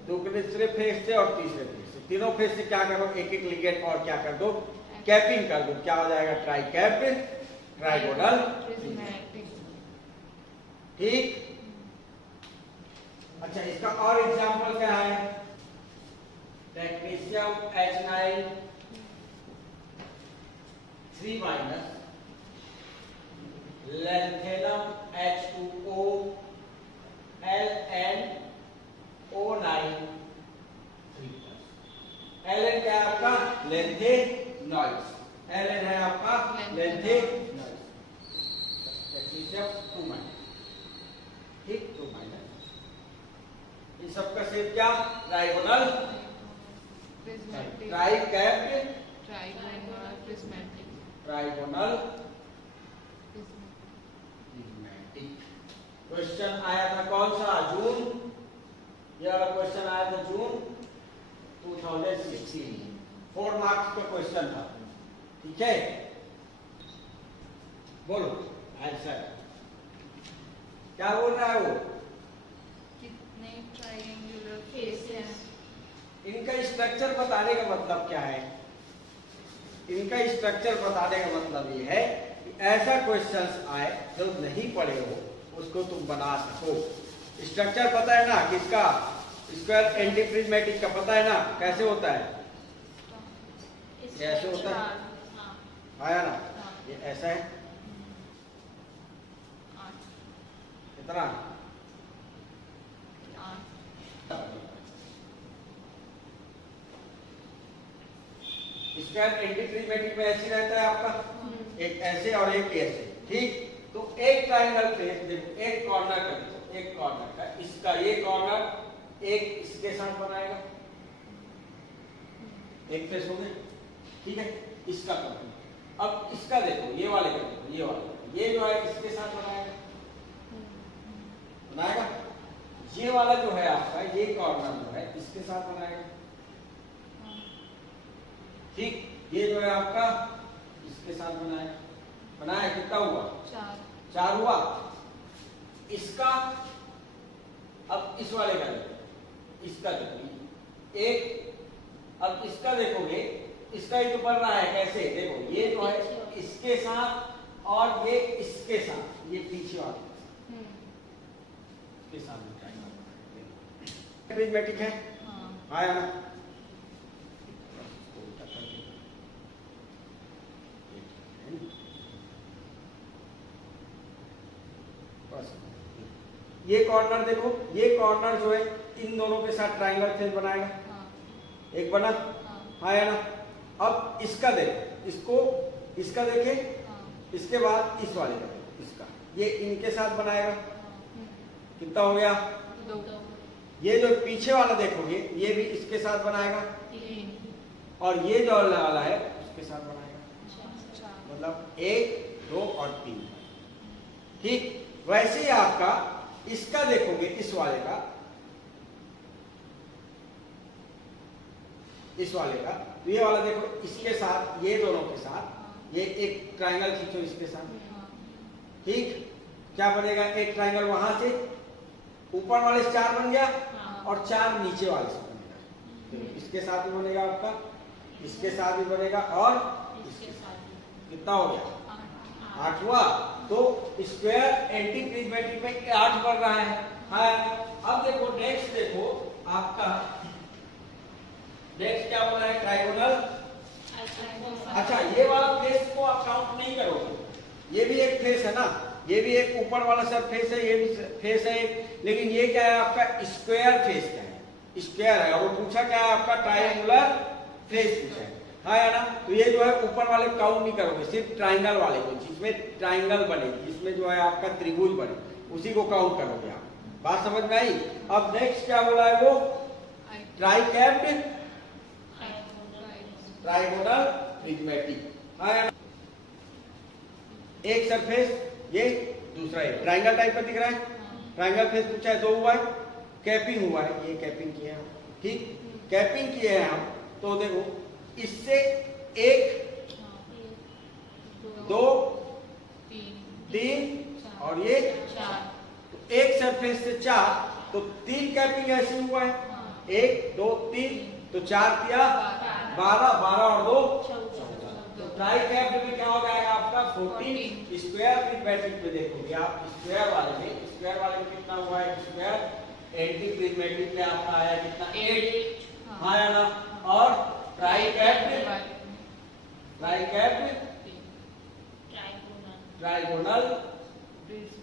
दूसरे फेस से और तीसरे फेस से, तीनों फेस से क्या करो, एक एक लिगेंड और क्या कर दो, कैपिंग कर दो, क्या हो जाएगा, ट्राई कैप्ड ट्राइगोनल प्रिज्मेटिक। ठीक, अच्छा इसका और एग्जांपल क्या है, technetium H9 3-, lanthanum H2O LNO9 3+। Ln क्या है आपका, लैंथेनॉइड्स, Ln है आपका लैंथेनॉइड्स, टेक्नीशियम 2-, ठीक 2-। इन सबका शेप क्या, trigonal try capped trigonal prismatic. Question आया था कौन सा, जून, ये वाला क्वेश्चन आया था जून 2016, 4 मार्क्स का क्वेश्चन था, ठीक है। बोलो आंसर क्या बोल रहा है वो, कितने ट्रायंगुलर फेस हैं, इनका स्ट्रक्चर बताने का मतलब क्या है, इनका स्ट्रक्चर बताने का मतलब ये है कि ऐसा क्वेश्चंस आए जो नहीं पढ़े हो उसको तुम बना सको। स्ट्रक्चर पता है ना किसका, स्क्वायर एंटी प्रिज्मेटिक का पता है ना, कैसे होता है, ऐसे होता है, आया ना, ये ऐसा है, कितना, स्क्वायर एंटी प्रिज्मेटिक में ऐसे रहता है आपका, एक ऐसे और एक ऐसे, ठीक। तो एक ट्रायंगल फेस देखो, एक कॉर्नर का देखो, एक कॉर्नर का, इसका ये कॉर्नर एक इसके साथ बनाएगा, एक फेस हो गया, ठीक है, इसका कॉर्नर। अब इसका देखो, ये वाले का देखो, ये वाला, ये जो है इसके साथ बनाएगा, बनाएगा, ये वाला जो है आपका, ये कॉर्नर जो है इसके साथ बनाएगा, ठीक। ये जो है आपका इसके साथ बनाएगा, बनाया, कितना हुआ, 4 हुआ। इसका अब इस वाले का देखो, इसका देखो एक, अब इसका देखोगे, इसका ही तो बढ़ रहा है कैसे, देखो ये जो है इसके साथ और ये इसके साथ, ये पीछे वाले के साथ प्रिज्मेटिक है। हाँ या ना, ये कॉर्नर देखो, ये कॉर्नर जो है इन दोनों के साथ ट्रायंगल फेस बनाएगा। एक बना। हाँ या ना, अब इसका देखो, इसको इसका देखे, इसके बाद इस वाले का इसका, ये इनके साथ बनाएगा। कितना हो गया? ये जो पीछे वाला देखोगे ये भी इसके साथ बनाएगा, और ये जो वाला है उसके साथ बनाएगा, मतलब 1 2 और 3। ठीक वैसे ही आपका इसका देखोगे, इस वाले का, इस वाले का, तो ये वाला देखो इसके साथ, ये दोनों के साथ, ये एक ट्रायंगल खींचो इसके साथ। ठीक क्या बनेगा? एक ट्रायंगल वहां से ऊपर वाले से 4 बन गया, और 4 नीचे वाले से बनेगा। तो इसके साथ भी बनेगा आपका, इसके साथ भी बनेगा, और इसके साथ। कितना हो गया? 8 हुआ। तो स्क्वायर एंटी प्रिज्मेटिक में 8 बढ़ रहा है। हाँ, अब देखो नेक्स्ट, देखो आपका नेक्स्ट क्या बोला है? ट्रायंगुलर। अच्छा, ये वाला फेस को आप काउंट नहीं करोगे, ये भी एक फेस है ना, ये भी एक ऊपर वाला सब फेस है, ये भी फेस है एक, लेकिन ये क्या है आपका? स्क्वायर फेस का है, स्क्वायर है। और वो पूछा क्या है आपका? ट्रायंगुलर फेस पूछा है। हाँ या ना, तो ये जो है ऊपर वाले काउंट नहीं करोगे, सिर्फ ट्रायंगल वाले को, जिसमें ट्रायंगल बने, जिसमें जो है आपका त्रिभुज बने, उसी को काउंट करोगे आप। बात समझ में आई? अब नेक्स्ट क्या बोला है वो? ट्राइकैप्ड ट्राइगोनल प्रिज्मेटिक। हाँ या ना, एक सरफेस, ये दूसरा है, ट्रायंगल टाइप का दिख रहा है। ट्रायंगल फेस पूछा है, 2 हुआ है, कैपिंग हुआ है, ये कैपिंग किए हम। ठीक, कैपिंग किए हैं हम, तो देखो इससे 1 2 3 और ये 4, एक सरफेस से 4, तो 3 कैपिंग ऐसे हुआ है, 1 2 3, तो 4 किया 12, 12 और 2 14। तो ट्राइकैप्ड में क्या हो जाएगा आपका? 14। स्क्वायर प्रिज्मेटिक में देखोगे आप, स्क्वायर वाले में कितना हुआ है? स्क्वायर एंटी प्रिज्मेटिक में आपका आया कितना? 8। हाँ या ना, और ट्राइकैप्ड ट्राइगोनल प्रिज्म,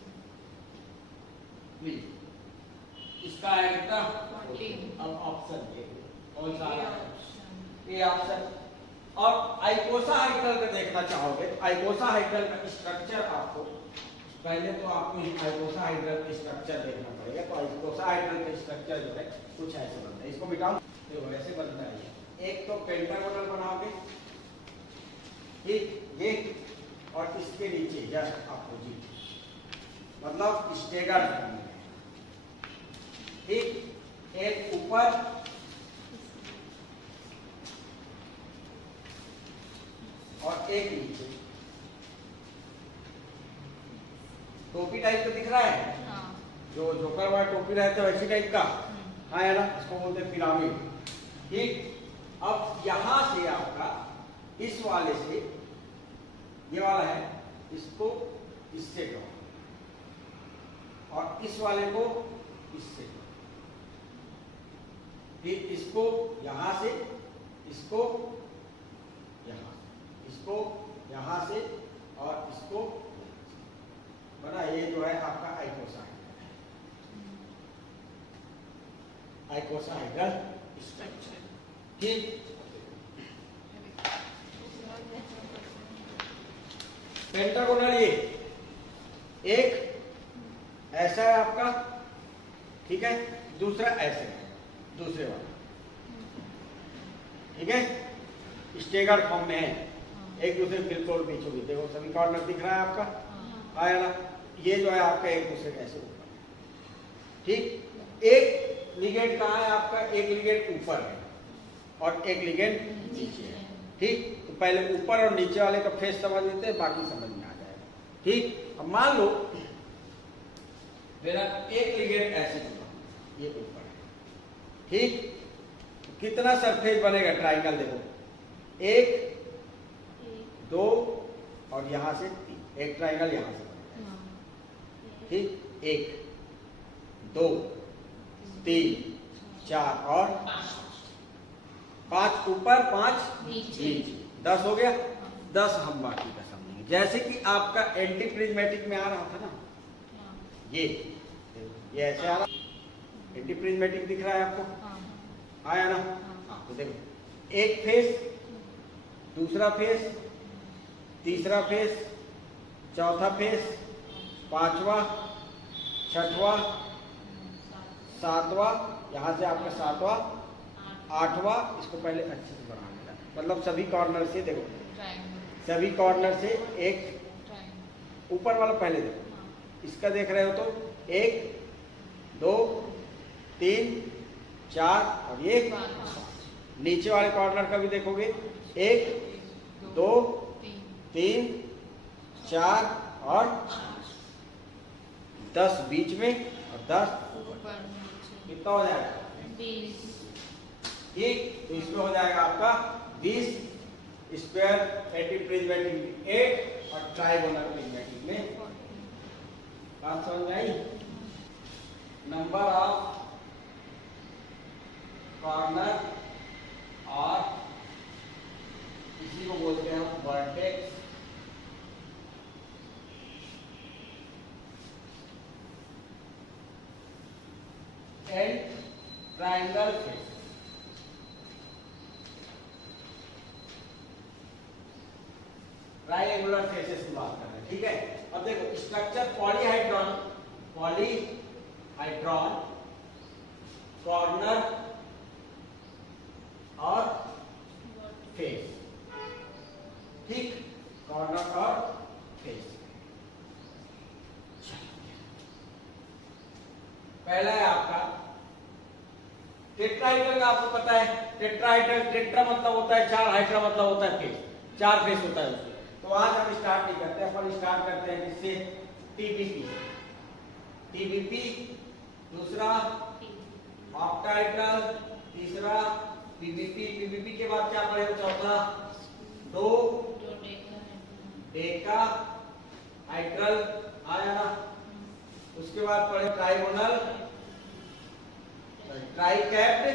इसका है कितना? 14। अब ऑप्शन कौन सा? ये ऑप्शन। और आइकोसाहेड्रल का देखना चाहोगे, आइकोसाहेड्रल का स्ट्रक्चर आपको पहले तो आपको आइकोसाहेड्रल का स्ट्रक्चर देखना पड़ेगा। तो आइकोसाहेड्रल का स्ट्रक्चर जो है कुछ ऐसे बनता है, इसको मिटाओ, देखो ऐसे बनता है। एक तो पेंटागोनल बनाओगे, ठीक, ये, और इसके नीचे जस्ट अपोजिट, मतलब स्टेगर फॉर्म में। ठीक, एक ऊपर और एक नीचे, टोपी टाइप का दिख रहा है। जो जोकर वाला टोपी रहता है वैसी टाइप का। हाँ या ना, इसको बोलते हैं पिरामिड। ठीक, अब यहां से आपका इस वाले से, ये वाला है, इसको इससे करो, और इस वाले को इससे करो। फिर इसको यहां से, इसको यहां से, इसको यहां से, और इसको बना। ये जो है आपका आइकोसाहेड्रल स्ट्रक्चर। ठीक, पेंटागोनल ये एक ऐसा है आपका, ठीक है, दूसरा ऐसे है, दूसरे वाला, ठीक है, स्टेगर फॉर्म में है, एक दूसरे बिल्कुल बीचों बीच। देखो सभी कॉर्नर दिख रहा है आपका। आया ना, ये जो है आपका एक दूसरे कैसे ऊपर। ठीक, एक लिगेंड कहाँ है आपका? एक लिगेंड ऊपर है और एक लिगेंड नीचे है। ठीक, तो पहले ऊपर और नीचे वाले का फेस समझ लेते हैं, बाकी समझ में आ जाएगा। ठीक, अब मान लो मेरा एक लिगेंड ऐसे जुड़ा, ये ऊपर है, ठीक, कितना सरफेस बनेगा ट्राइंगल देखो, 1 2 और यहां से 3, एक ट्राइंगल यहां से बनेगा। ठीक, 1 2 3 4 और 5 ऊपर 5 नीचे, 10 हो गया। 10 हम बाकी का समझेंगे। जैसे कि आपका एंटी प्रिज्मेटिक में आ रहा था ना, ये ऐसे आ रहा, एंटी प्रिज्मेटिक दिख रहा है आपको, आया ना? हाँ, तो देखो, एक फेस, दूसरा फेस, तीसरा फेस, चौथा फेस, पांचवा, छठवा, सातवां, यहां से आपका सातवां, आठवां, इसको पहले अच्छे से बना लेना, मतलब सभी कॉर्नर से देखो, सभी कॉर्नर से एक, ऊपर वाला पहले देखो, इसका देख रहे हो तो 1 2 3 4 और ये, नीचे वाले कॉर्नर का भी देखोगे, 1 2 3 4 और 10 बीच में और 10 कितना हो जाएगा? 20। ठीक, तो इसमें हो जाएगा आपका 20 स्क्वायर एंटी प्रिज्मेटिक में 8 और ट्राइगोनल प्रिज्मेटिक में। बात समझ में आई? नंबर ऑफ कॉर्नर और इसी को बोलते हैं vertex and triangle face. Triangular faces की बात कर रहे हैं, ठीक है। अब देखो स्ट्रक्चर पॉलीहाइड्रॉन, कॉर्नर और फेस, ठीक, कॉर्नर और फेस। पहला है आपका टेट्राहेड्रल का, आपको पता है टेट्राहेड्रल, टेट्रा मतलब होता है 4, हाइड्रा मतलब होता है फेस, 4 फेस होता है उसके। तो आज हम स्टार्ट नहीं करते, अपन स्टार्ट करते हैं किससे? टीबीपी, दूसरा ऑक्टाहेड्रल, तीसरा पीबीपी के बाद क्या पढ़ेगा? चौथा 2 डेकाहाइड्रल, आया ना? उसके बाद पढ़े ट्राइगोनल, ट्राइकैप्ड,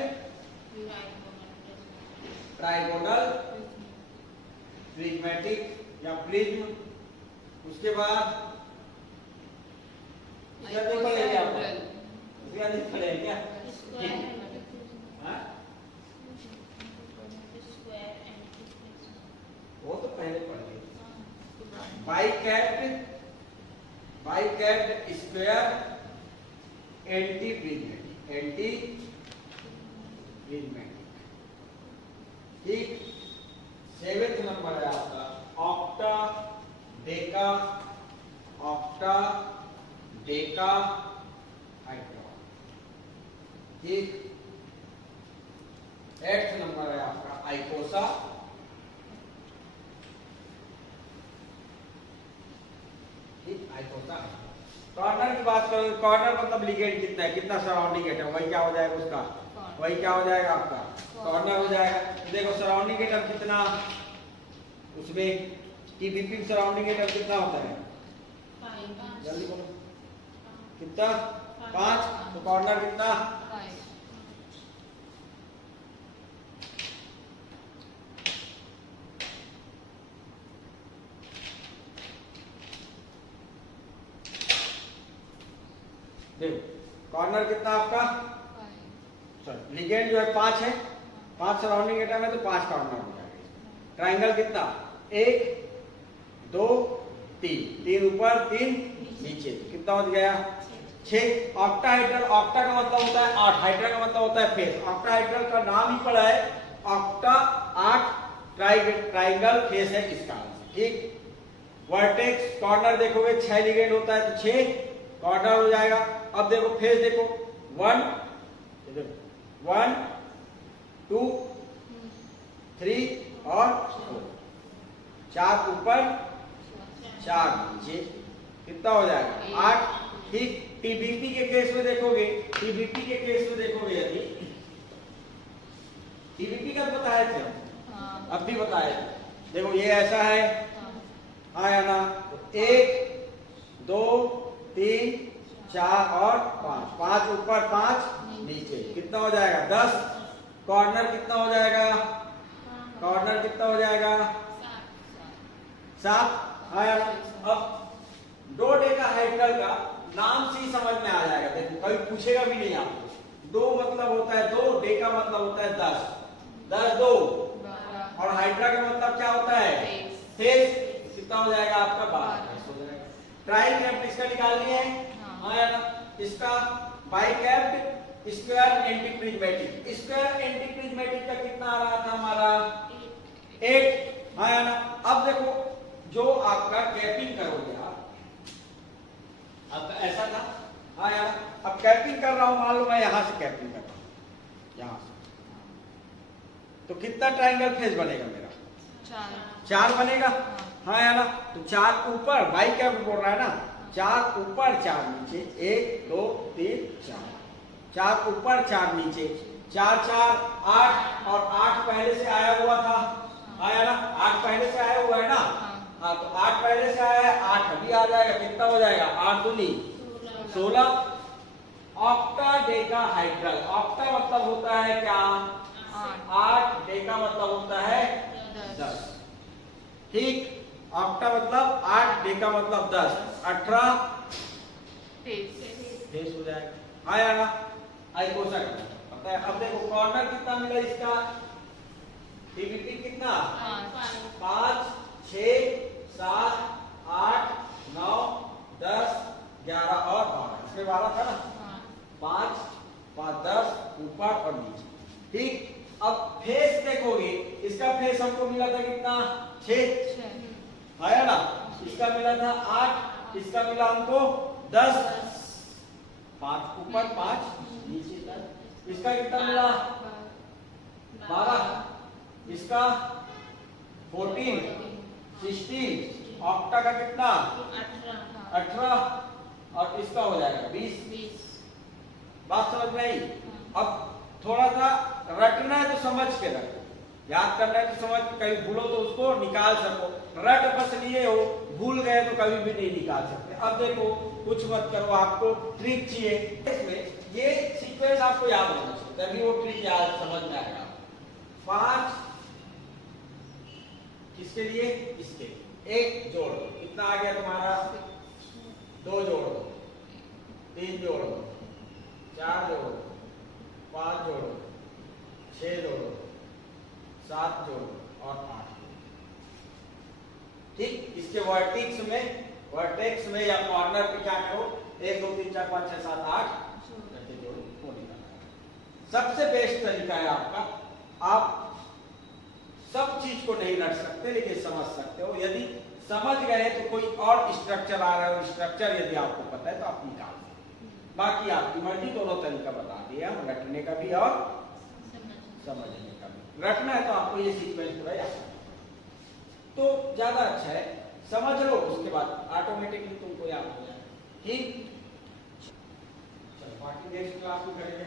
ट्राइगोनल प्रिज्मेटिक या प्रिज्म। उसके बाद पढ़ेंगे वो तो पहले पढ़ेंगे। बाइकैप्ड स्क्वायर एंटी प्रिज्मेटिक, ठीक। 7th नंबर है आपका ऑक्टा डेका हाइड्रा, ठीक। 8th नंबर है आपका आइकोसा, ठीक, आइकोसा। कॉर्नर की बात करो, कॉर्नर मतलब लिगेंड कितना है, कितना सराउंडिंग एटम, वही क्या हो जाएगा उसका, वही क्या हो जाएगा आपका कॉर्नर हो जाएगा। तो देखो सराउंडिंग एटम कितना, उसमें टीबीपी सराउंडिंग एटम कितना होता है? 5, जल्दी बोलो कितना? 5। तो कॉर्नर कितना? 5। देखो कॉर्नर कितना आपका? 5। लिगेंड जो है 5 है, 5 सराउंडिंग एटम है तो 5 कॉर्नर हो जाएगा। ट्राइंगल कितना? 1 2 3 ऊपर 3 नीचे, कितना हो गया? 6। ऑक्टाहेड्रल, ऑक्टा का मतलब होता है 8, हाइड्रा का मतलब होता है फेस। ऑक्टाहेड्रल का नाम ही पड़ा है ऑक्टा, 8 ट्राइंगल फेस है इसका, ठीक। वर्टेक्स कॉर्नर देखोगे 6 लिगेंड होता है तो 6 कॉर्नर हो जाएगा। अब देखो फेस देखो 1 2 3 और 4, 4 ऊपर 4 नीचे, कितना हो जाएगा? 8, ठीक। टीबीपी के केस में देखोगे, टीबीपी के केस में देखोगे यदि टीवीपी का बताए थे हम, हाँ अब भी बताए थे। देखो ये ऐसा है, हाँ आया ना, तो 1 2 3 4 और 5, 5 ऊपर 5 नीचे, कितना हो जाएगा 10। कॉर्नर कितना हो जाएगा, कॉर्नर कितना हो जाएगा 7। आया ना। अब दो डेकाहेड्रल का नाम से ही समझ में आ जाएगा, देखो कभी पूछेगा भी नहीं आपको। दो मतलब होता है 2, डेका मतलब होता है 10, 10 2, और हाइड्रा का मतलब क्या होता है फेस, कितना हो जाएगा आपका 12 हो जाएगा। ट्राई कैप्ट इसका निकालनी है, आया ना। इसका by kept square anti prismatic, square anti prismatic का कितना आ रहा था हमारा 8, आया ना। अब देखो जो आपका कैपिंग करोगे आप, अब ऐसा था, आया ना। अब कैपिंग कर रहा हूं, मान लो मैं यहां से कैपिंग कर रहा हूं, यहां से, तो कितना ट्रायंगल फेस बनेगा मेरा 4 बनेगा, हाँ या ना। तो 4 ऊपर, बाई कैप बोल रहा है ना, 4 ऊपर 4 नीचे, 1 2 3 4, 4 ऊपर 4 नीचे, 4 4 8, और 8 पहले से आया हुआ था, आया ना, 8 पहले से आया हुआ है ना, हाँ तो 8 पहले से आया है, 8 अभी आ जाएगा, कितना हो जाएगा 8 दूनी 16। ऑक्टा डेकाहाइड्रल, ऑक्टा मतलब होता है क्या 8, डेका मतलब होता है 10, ठीक। ऑक्टा मतलब 8, डेका मतलब 10, 18 फेस हो जाएगा, आया ना। आई कोसा पता है। अब देखो कॉर्नर कितना मिला इसका, टीवीपी कितना 5 6 7 8 9 10 11 और 12, इसमें 12 था ना, 5 5 10 ऊपर और नीचे, ठीक। अब फेस देखोगे, इसका फेस हमको मिला था कितना 6, आया ना। इसका मिला था 8, इसका मिला हमको 10, 5 ऊपर 5 नीचे 10, इसका कितना मिला 12, इसका 14 16, ऑक्टा का कितना 18, और इसका हो जाएगा 20। बात समझ में आई। अब थोड़ा सा रटना है तो समझ के रखो, याद करना है तो समझ, कहीं भूलो तो उसको निकाल सको, रट बस लिए हो, भूल गए तो कभी भी नहीं निकाल सकते। अब देखो कुछ मत करो, आपको ट्रिक चाहिए, इसमें ये सीक्वेंस आपको याद होना चाहिए, तभी वो ट्रिक याद समझ में आएगा। 5 किसके लिए, इसके, 1 जोड़ दो, कितना आ गया तुम्हारा 2 जोड़ दो, 3 जोड़ दो, 4 जोड़ दो, 5 जोड़ दो, 6 जोड़ दो, 7 जोड़ और 8, ठीक। इसके वर्टेक्स में या कॉर्नर पे क्या करो, 1 2 3 4 5 6 7 8 करके जोड़ो, वो निकालना। सबसे बेस्ट तरीका है आपका, आप सब चीज को नहीं रट सकते लेकिन समझ सकते हो। यदि समझ गए तो कोई और स्ट्रक्चर आ रहा है, स्ट्रक्चर यदि आपको पता है तो आप निकाल सकते, बाकी आपकी मर्जी। दोनों तरीका बता दिया, रटने का भी और समझने का भी। रटना है तो आपको ये सीक्वेंस पूरा याद तो ज्यादा अच्छा है, समझ लो, उसके बाद ऑटोमेटिकली तुमको याद हो जाए, ठीक। चलो बाकी नेक्स्ट क्लास में करेंगे।